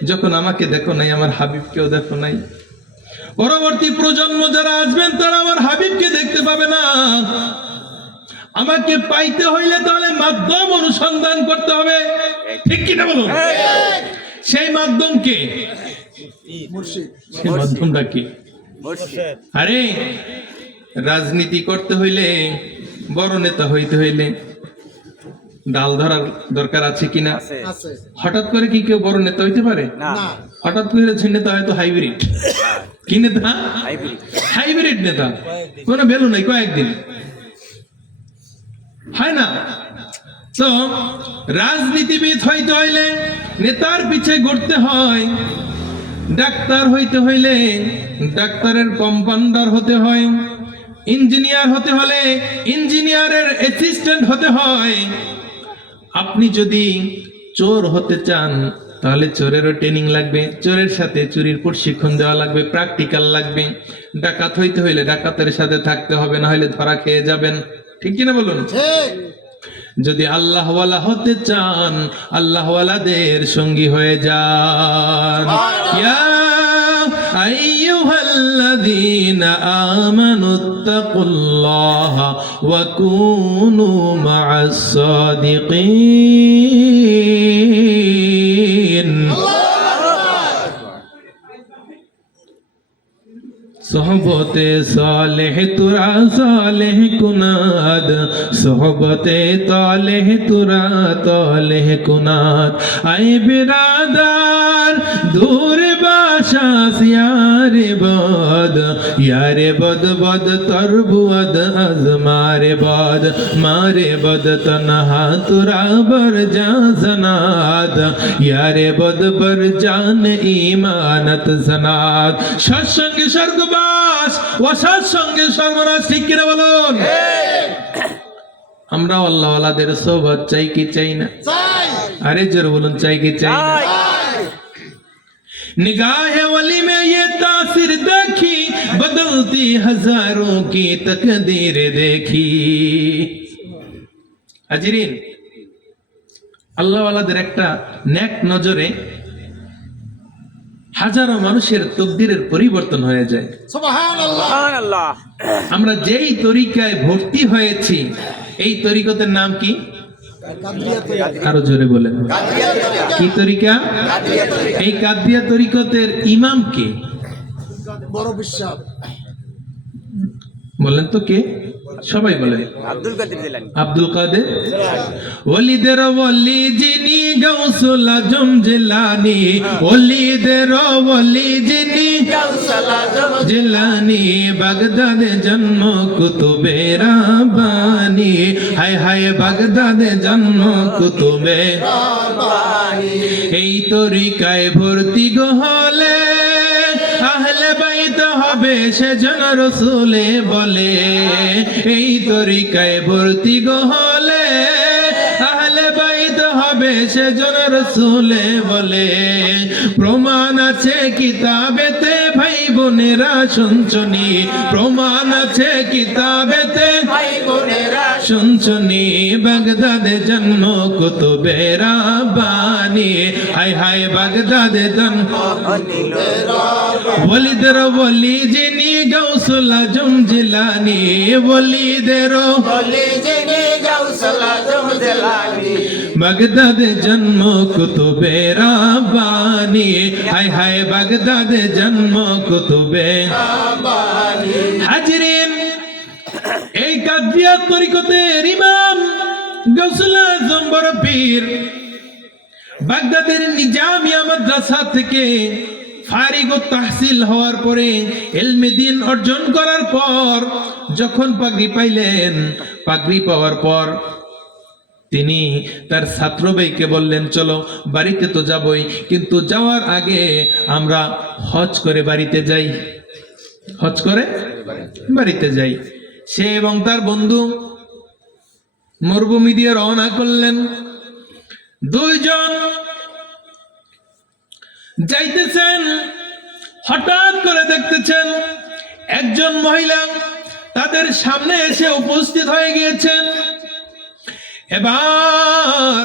যখন আমাকে দেখো নাই, আমার হাবিবকেও দেখো নাই। পরবর্তী প্রজন্ম যারা আসবেন তারা আমার হাবিবকে দেখতে পাবে না। আমাকে পাইতে হইলে তাহলে মাধ্যম অনুসন্ধান করতে হবে, ঠিক কিনা বলুন? সেই মাধ্যম কে? মুর্শিদ। সেই মাধ্যমটা কি? মুর্শিদ। আরে রাজনীতি করতে হইলে, বড় নেতা হইতে হইলে ডাল ধরার দরকার আছে কিনা? আছে। আছে। হঠাৎ করে কি কেউ বড় নেতা হইতে পারে? না। না। হঠাৎ করে যে নেতা হয়তো হাইব্রিড। কি নেতা? হাইব্রিড। হাইব্রিড নেতা, কোনো ভ্যালু নাই, কয়েকদিন হয় না। তো রাজনীতিবিদ হইতে হইলে নেতার পিছে ঘুরতে হয়, ডাক্তার হইতে হইলে ডাক্তারের কম্পাউন্ডার হতে হয়, ইঞ্জিনিয়ার হতে হলে ইঞ্জিনিয়ারের অ্যাসিস্ট্যান্ট হতে হয়। আপনি যদি চোর হতে চান তাহলে চোরেরও ট্রেনিং লাগবে, চোরের সাথে চুরির প্রশিক্ষণ দেওয়া লাগবে, প্র্যাকটিক্যাল লাগবে। ডাকাত হইতে হইলে ডাকাতের সাথে থাকতে হবে, না হলে ধরা খেয়ে যাবেন, ঠিক কিনা বলুন? ঠিক। যদি আল্লাহওয়ালা হতে চান, আল্লাহওয়ালাদের সঙ্গী হয়ে যান। ইয়া আইয়ুহাল্লাযীনা আমানুত্তাকুল্লাহা ওয়া কুনু মা'আস সাদিকিন। সোহবতে সালেহ তুরা সালেহ কুনাদ, সোহবতে তালেহ তুরা তালেহ কুনাদ। আই বিরাদার দূর বাসাস ইয়ারে বদ বদ তরবুদ আজ মারে বদ তনহা তুরা বর যা জনাদ, ইয়ারে বদ বর জান ইমানত জনাদ। সৎসঙ্গে স্বর্গবাস, অসৎসঙ্গে সর্বনাশ, ঠিক কিনা বলুন? আমরা আল্লাহওয়ালাদের সোহবত চাই কি চাই না? চাই। अरे जरूर बोलूं, चाय की चाय ना। निगाह वली में ये तासिर देखी, बदलती हजारों की तकदीर देखी। हाजिरीन, আল্লাহ ওয়ালাদের একটা নেক নজরে হাজারো মানুষের তকদিরের পরিবর্তন হয়ে যায়। সুবহানাল্লাহ। সুবহানাল্লাহ। আমরা যেই তরিকায় ভর্তি হয়েছি, এই তরিকতের নাম কি? আরো জোরে বলেন। কি তরিকা? এই কাদিয়া তরিকতের ইমাম কে? বড় বিশ্বাস। বলেন তো কে? সবাই বলে। আব্দুল কাদের জিলানী। আব্দুল কাদের ওলিদের ওলি যিনি গাউসুল আজম জিলানী, ওলিদের ওলি যিনি গাউসুল আজম জিলানী, বাগদাদে জন্ম কুতুবে রাব্বানী, হায় হায় বাগদাদে জন্ম কুতুবে রাব্বানী। এই তরিকায় ভর্তি গো হলে আহলে বাইত হবে সেজন রসুলে বলে। এই তরিকায় ভর্তি গো হলে আহলে বাইত হবে সেজন রসুলে বলে। প্রমাণ আছে কিতাবেতে ভাই বোনেরা শুনছনি, প্রমাণ আছে কিতাবেতে ভাই বোনেরা শুনছনি, বাগদাদে জন্ম কুতুবে রাব্বানী, হায় হায় বাগদাদে জন্ম ওলিদের ওলি যিনি গাউসুল আজম জিলানী, ওলিদের ওলি যিনি গাউসুল আজম জিলানী, বাগদাদে জন্ম কুতুবে রাব্বানী, হায় হায় বাগদাদে জন্ম কুতুবে রাব্বানী। হাজিরিন, এই কাদিয়া তরিকতের ইমাম গাউসুল আজম বড় পীর বাগদাদের নিজামিয়া মাদ্রাসা থেকে ফারিগ ও তাহসিল হওয়ার পরে ইলমে দ্বীন অর্জন করার পর যখন পাগড়ি পাইলেন, পাগড়ি পাওয়ার পর তিনি তার ছাত্র ভাইকে বললেন, চলো বাড়িতে তো যাবই, কিন্তু যাওয়ার আগে আমরা হজ করে বাড়িতে যাই, হজ করে বাড়িতে যাই। সে এবং তার বন্ধু মরুভূমি দিয়ে রওনা করলেন। দুইজন যাইতেছেন, হঠাৎ করে দেখতেছেন একজন মহিলা তাদের সামনে এসে উপস্থিত হয়ে গিয়েছেন। এবার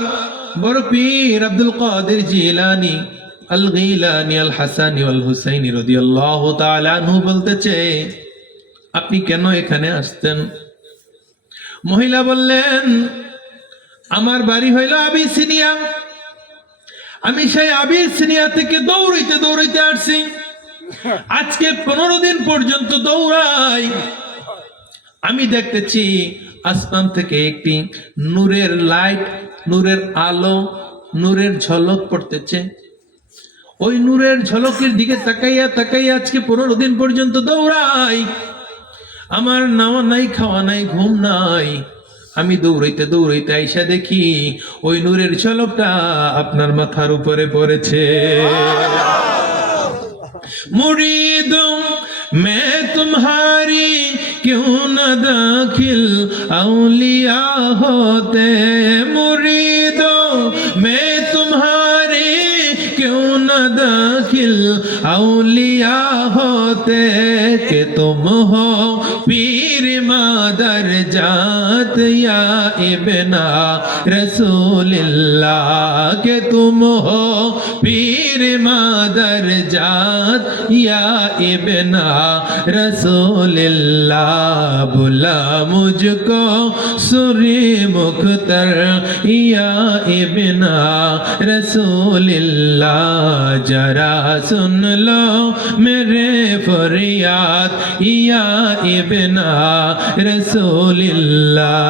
বড় পীর আব্দুল কাদের জিলানী আল গিলানী আল হাসানী ওয়াল হুসাইনী রাদিয়াল্লাহু তাআলা আনহু বলতেছে, আপনি কেন এখানে আসতেন? মহিলা বললেন, আমার বাড়ি হইল আবিসিনিয়া, আমি সেই আবিসিনিয়া থেকে দৌড়াইতে দৌড়াইতে আসছি। আজকে 15 দিন পর্যন্ত দৌড়াই। আমি দেখতেছি আসমান থেকে একটি নূরের লাইট, নূরের আলো, নূরের ঝলক পড়তেছে। ওই নূরের ঝলকের দিকে তাকাইয়া তাকাইয়া আজকে 15 দিন পর্যন্ত দৌড়াই। আমার নাওয়া নাই, খাওয়া নাই, ঘুম নাই। আমি দৌড়াইতে দৌড়াইতে আইসা দেখি ওই নূরের ঝলকটা আপনার মাথার উপরে পড়েছে। मुरीदों मैं तुम्हारी क्यों न दाखिल औलिया होते, मुरीदों मैं तुम्हारी क्यों न दाखिल औलिया होते, कि तुम हो पीर मादर जात या इब्ना रसूलिल्लाह, के तुम हो पीर मादर जात या इब्ना रसूलिल्लाह, बुला मुझको सुरी मुख्तर या इब्ना रसूलिल्लाह, जरा सुन लो मेरे फरियाद या इब्ना रसूलिल्लाह।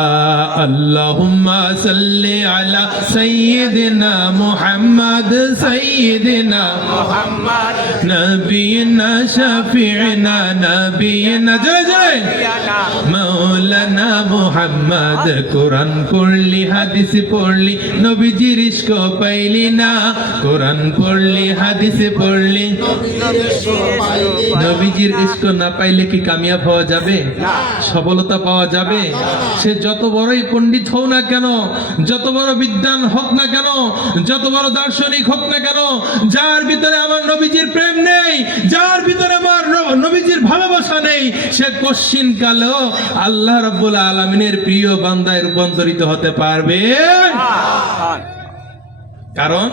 अल्लाहुम्मा सल्ली अला सय्यिदिना मुहम्मद, सय्यिदिना मुहम्मद, नबीना शफीना, नबीना जय जय मौलाना मुहम्मद। কোরআন পড়লি, হাদিস পড়লি, নবীজির ইশক পাইলি না। কোরআন পড়লি, হাদিস পড়লি, নবীজির ইশক না পাইলে কি কামিয়াব হওয়া যাবে? সফলতা পাওয়া যাবে? সে যত বড়ই পণ্ডিত হোক না কেন, যত বড় বিদ্বান হোক না কেন, যত বড় দার্শনিক হোক না কেন, যার ভিতরে আমার নবীজির প্রেম নেই, যার ভিতরে আমার নবীজির ভালোবাসা নেই, সে কশ্চিন কালেও আল্লাহ রাব্বুল আলামিনের প্রিয় বান্দায় রূপান্তরিত হতে পারবে। কারণ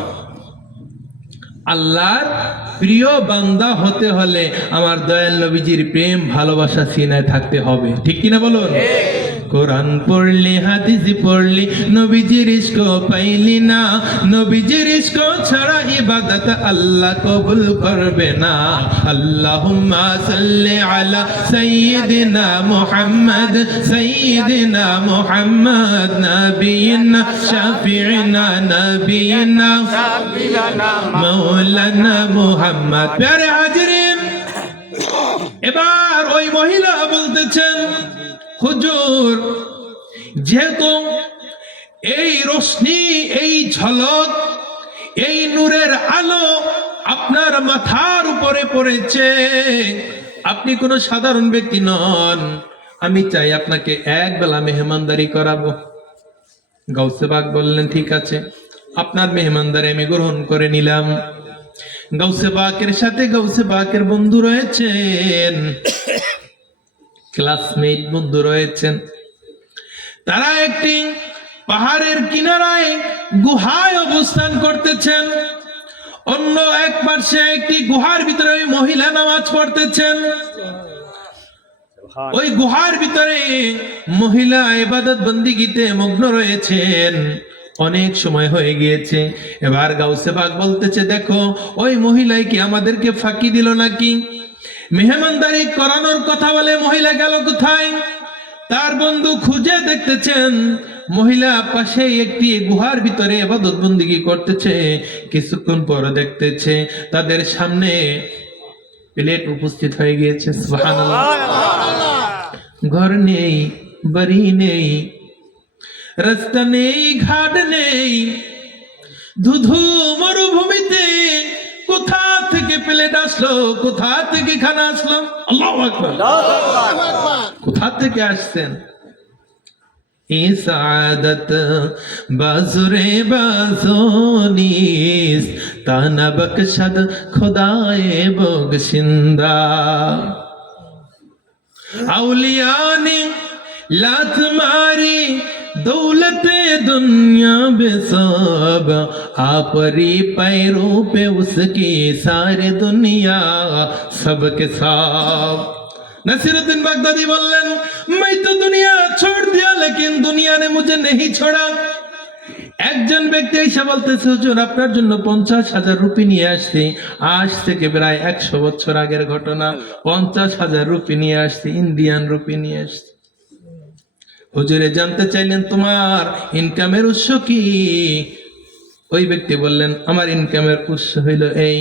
আল্লাহর প্রিয় বান্দা হতে হলে আমার দয়াল নবীজির প্রেম ভালোবাসা সিনায় থাকতে হবে। ঠিক কিনা বলুন? কোরআন পড়লি, হাদিস পড়লি, নবীজির ইশক পাইলি না। নবীজির ইশক ছাড়া ইবাদত আল্লাহ কবুল করবে না। আল্লাহুম্মা সাল্লি আলা সাইয়্যিদিনা মুহাম্মদ, সাইয়্যিদিনা মুহাম্মদ, নবিয়িনা শাফিঈনা, নবিয়িনা মাওলানা মুহাম্মদ। প্যারে হাজিরিন, এবার ওই মহিলা বলতেছেন, হুজুর, যেহেতু এই রোশনি, এই ঝলক, এই নূরের আলো আপনার মাথার উপরে পড়েছে, আপনি কোনো সাধারণ ব্যক্তি নন। আমি চাই আপনাকে এক বেলা মেহমানদারি করাবো। গাউসে পাক বললেন, ঠিক আছে, আপনার মেহমানদারি আমি গ্রহণ করে নিলাম। গাউসে পাকের সাথে গাউসে পাকের বন্ধু রয়েছেন, ক্লাসমেট বন্ধু রয়েছেন। তারা একটি পাহাড়ের কিনারায় গুহায় অবস্থান করতেছেন। অন্য এক পাশে একটি গুহার ভিতরে ওই মহিলা নামাজ পড়তেছেন। ওই গুহার ভিতরে মহিলা ইবাদত বন্দিগিতে মগ্ন রয়েছেন। অনেক সময় হয়ে গিয়েছে। এবার গাউসে পাক বলতেছে, দেখো ওই মহিলাই কি আমাদেরকে ফাঁকি দিল নাকি? মেহমানদারি করানোর কথা বলে মহিলা গেল কোথায়? তার বন্ধু খুঁজে দেখতেছেন মহিলা পাশে একটি গুহার ভিতরে ইবাদত বন্দেগী করতেছে। কিছুক্ষণ পর দেখতেছে তাদের সামনে প্লেট উপস্থিত হয়ে গিয়েছে। সুবহানাল্লাহ। ঘর নেই, বাড়ি নেই, রাস্তা নেই, ঘাট নেই, ধুধু মরুভূমিতে কোথা থেকে প্লেট আসলো, কোথা থেকে খানা আসলো? আল্লাহু আকবার। কোথা থেকে আসছেন? ই সাদত বাজুরে বাজনিস তানা বকশদ খুদায়ে বগশিন্দা औलिया ने लात मारी दौलते दुनिया बेसब आपरी पैरों पे उसकी सारी दुनिया सबके साथ नसीरुद्दीन बगदादी बोलें मैं तो दुनिया छोड़ दिया लेकिन दुनिया ने मुझे नहीं छोड़ा একজন ব্যক্তি এসে বলতেছে হুজুর আপনার জন্য 50,000 রুপি নিয়ে আসছি আজ থেকে প্রায় 100 বছর আগের ঘটনা 50,000 রুপি নিয়ে আসছি ইন্ডিয়ান রুপি নিয়ে আসছি হুজুরে জানতে চাইলেন তোমার ইনকামের উৎস কি ওই ব্যক্তি বললেন আমার ইনকামের উৎস হইল এই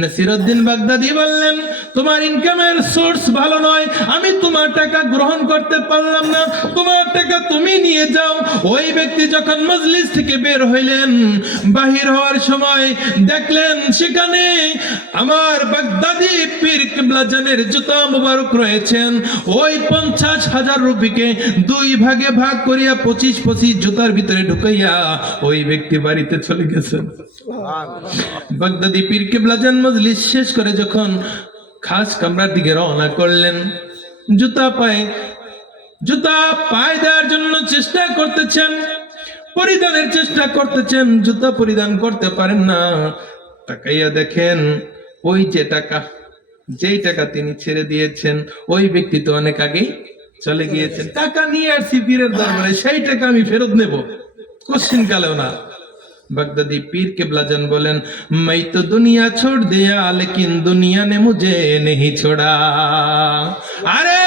নসিরউদ্দিন বাগদাদি বললেন তোমার ইনকামের সোর্স ভালো নয় আমি তোমার টাকা গ্রহণ করতে পারলাম না তোমার টাকা তুমি নিয়ে যাও ওই ব্যক্তি যখন মজলিস থেকে বের হইলেন বাহির হওয়ার সময় দেখলেন সেখানে আমার বাগদাদি পীর কিবলা জানের জুতা মুবারক রয়েছেন ওই 50,000 রুপিকে দুই ভাগে ভাগ করিয়া 25 জুতার ভিতরে ঢুকাইয়া ওই ব্যক্তি বাড়িতে চলে গেছেন বাগদাদি পীর কিবলা জান মজলিস শেষ করে যখন খাস কামরার দিকে রওনা করলেন জুতা পায়ে দেওয়ার জন্য চেষ্টা করতেছেন পরিধানের চেষ্টা করতেছেন জুতা পরিধান করতে পারেন না তাকাইয়া দেখেন ওই যেই টাকা তিনি ছেড়ে দিয়েছেন ওই ব্যক্তি তো অনেক আগেই চলে গিয়েছেন টাকা নিয়ে আসছি পীরের দরবারে সেই টাকা আমি ফেরত নেব কোশ্চিন কালেও না बगदादी पीर किबला जान बोलें मैं तो दुनिया छोड़ दिया लेकिन दुनिया ने मुझे नहीं छोड़ा अरे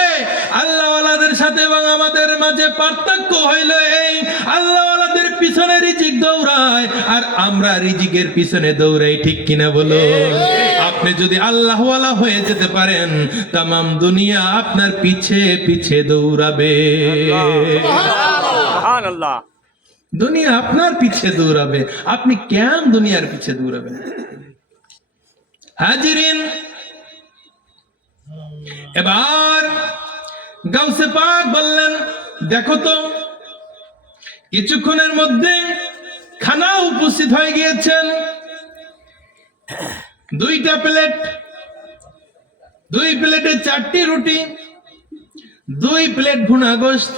আল্লাহ ওয়ালাদের সাথে এবং আমাদের মাঝে পার্থক্য হইল এই আল্লাহ ওয়ালাদের পিছনে রিজিক দৌড়ায় আর আমরা রিজিকের পিছনে দৌড়াই ঠিক কিনা বলো আপনি যদি আল্লাহ ওয়ালা হয়ে যেতে পারেন तमाम দুনিয়া আপনার পিছে পিছে দৌড়াবে সুবহানাল্লাহ দুনিয়া আপনার পিছে দৌড়াবে আপনি কেন দুনিয়ার পিছে দৌড়াবেন হাজিরিন এবার গাউসে পাক বললেন দেখো তো কিছুক্ষণের মধ্যে খানা উপস্থিত হয়ে গিয়েছেন দুই প্লেটে 4টি রুটি 2 প্লেট ভুনা গোশত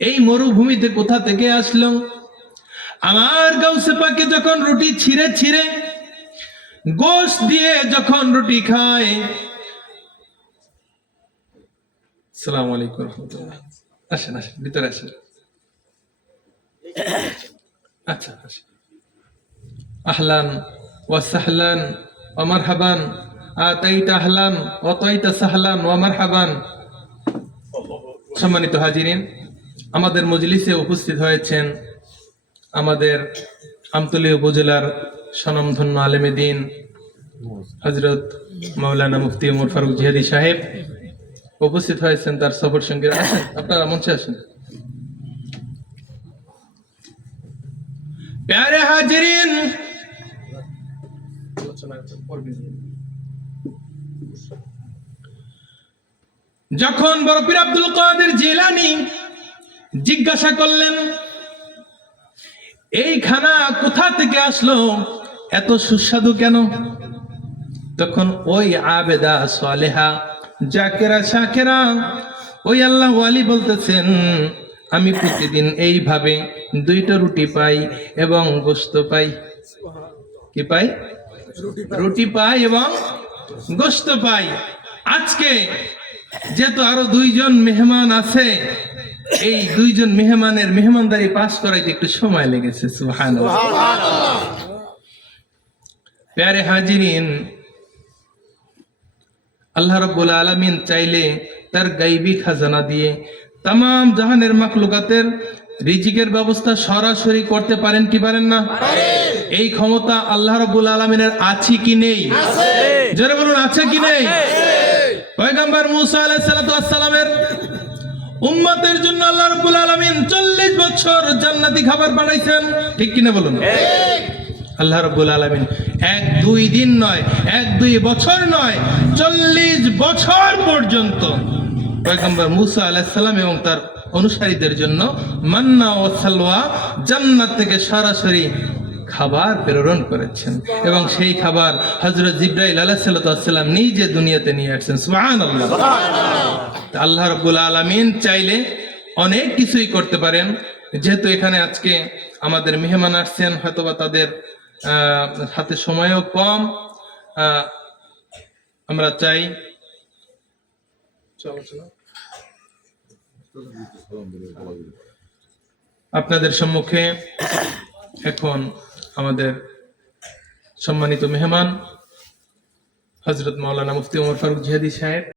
এই মরুভূমিতে কোথা থেকে আসলো আমার গাউসে পাকে যখন রুটি ছিঁড়ে গোশত দিয়ে যখন রুটি খায় আসসালামু আলাইকুম রাহমাতুল্লাহ আসেন ভিতরে আসেন আচ্ছা আসেন আহলান ওয়া সাহলান ওয়া মারহাবান আতাইতা আহলান ওয়া তাইতা সাহলান ওয়া মারহাবান সম্মানিত হাজিরিন আমাদের মজলিসে উপস্থিত হয়েছেন আমাদের আমতলী উপজেলার স্বনামধন্য আলেমে দ্বীন হযরত মাওলানা মুফতি ওমর ফারুক জিহাদি সাহেব উপস্থিত হয়েছেন তার সফর সঙ্গে আসেন আপনারা মঞ্চে আসেন প্যারে হাজিরিন যখন বড় পীর আব্দুল কাদের জিলানী জিজ্ঞাসা করলেন এই খানা কোথা থেকে আসলো এত সুস্বাদু কেন তখন ওই আবেদা সালেহা জাকেরা শাকেরা ওই আল্লাহ ওয়ালি বলতেছেন আমি প্রতিদিন এইভাবে 2টা রুটি পাই এবং গোশত পাই কি পাই রুটি পাই এবং গোশত পাই আজকে যেহেতু আরো 2 জন মেহমান আছে এই 2 জন মেহমানের মেহমানদারি পাস করাইতে একটু সময় লেগেছে সুবহানাল্লাহ প্যারে হাজিরিন আল্লাহ রাব্বুল আলামিন চাইলে তার গায়বী খাজানা দিয়ে तमाम জাহানের মাখলুকাতের রিজিকের ব্যবস্থা সরাসরি করতে পারেন কি পারেন না এই ক্ষমতা আল্লাহ রাব্বুল আলামিনের আছে কি নেই আছে জোরে বলুন আছে কি নেই পয়গম্বর মুসা আলাইহিস সালাতু ওয়াস সালামের উম্মতের জন্য আল্লাহ রাব্বুল আলামিন 40 বছর জান্নাতি খাবার বানাইছেন ঠিক কি না বলুন ঠিক আল্লাহ রাব্বুল আলামিন 1-2 দিন নয় 1-2 বছর নয় 40 বছর পর্যন্ত পয়গম্বর মুসা আলাইহিস সালাম এবং তার অনুসারীদের জন্য মান্না ও সালওয়া জান্নাত থেকে সরাসরি খাবার প্রেরণ করেছেন এবং সেই খাবার হযরত জিবরাইল আলাইহিস সালাম নিজে দুনিয়াতে নিয়ে আসছেন। সুবহানাল্লাহ। আল্লাহ রাব্বুল আলামিন চাইলে অনেক কিছুই করতে পারেন। যেহেতু এখানে আজকে আমাদের মেহমান আসছেন, হয়তোবা তাদের হাতে সময়ও কম, আমরা চাই আপনাদের সম্মুখে এখন আমাদের সম্মানিত মেহমান হযরত মাওলানা মুফতি ওমর ফারুক জিহাদি সাহেব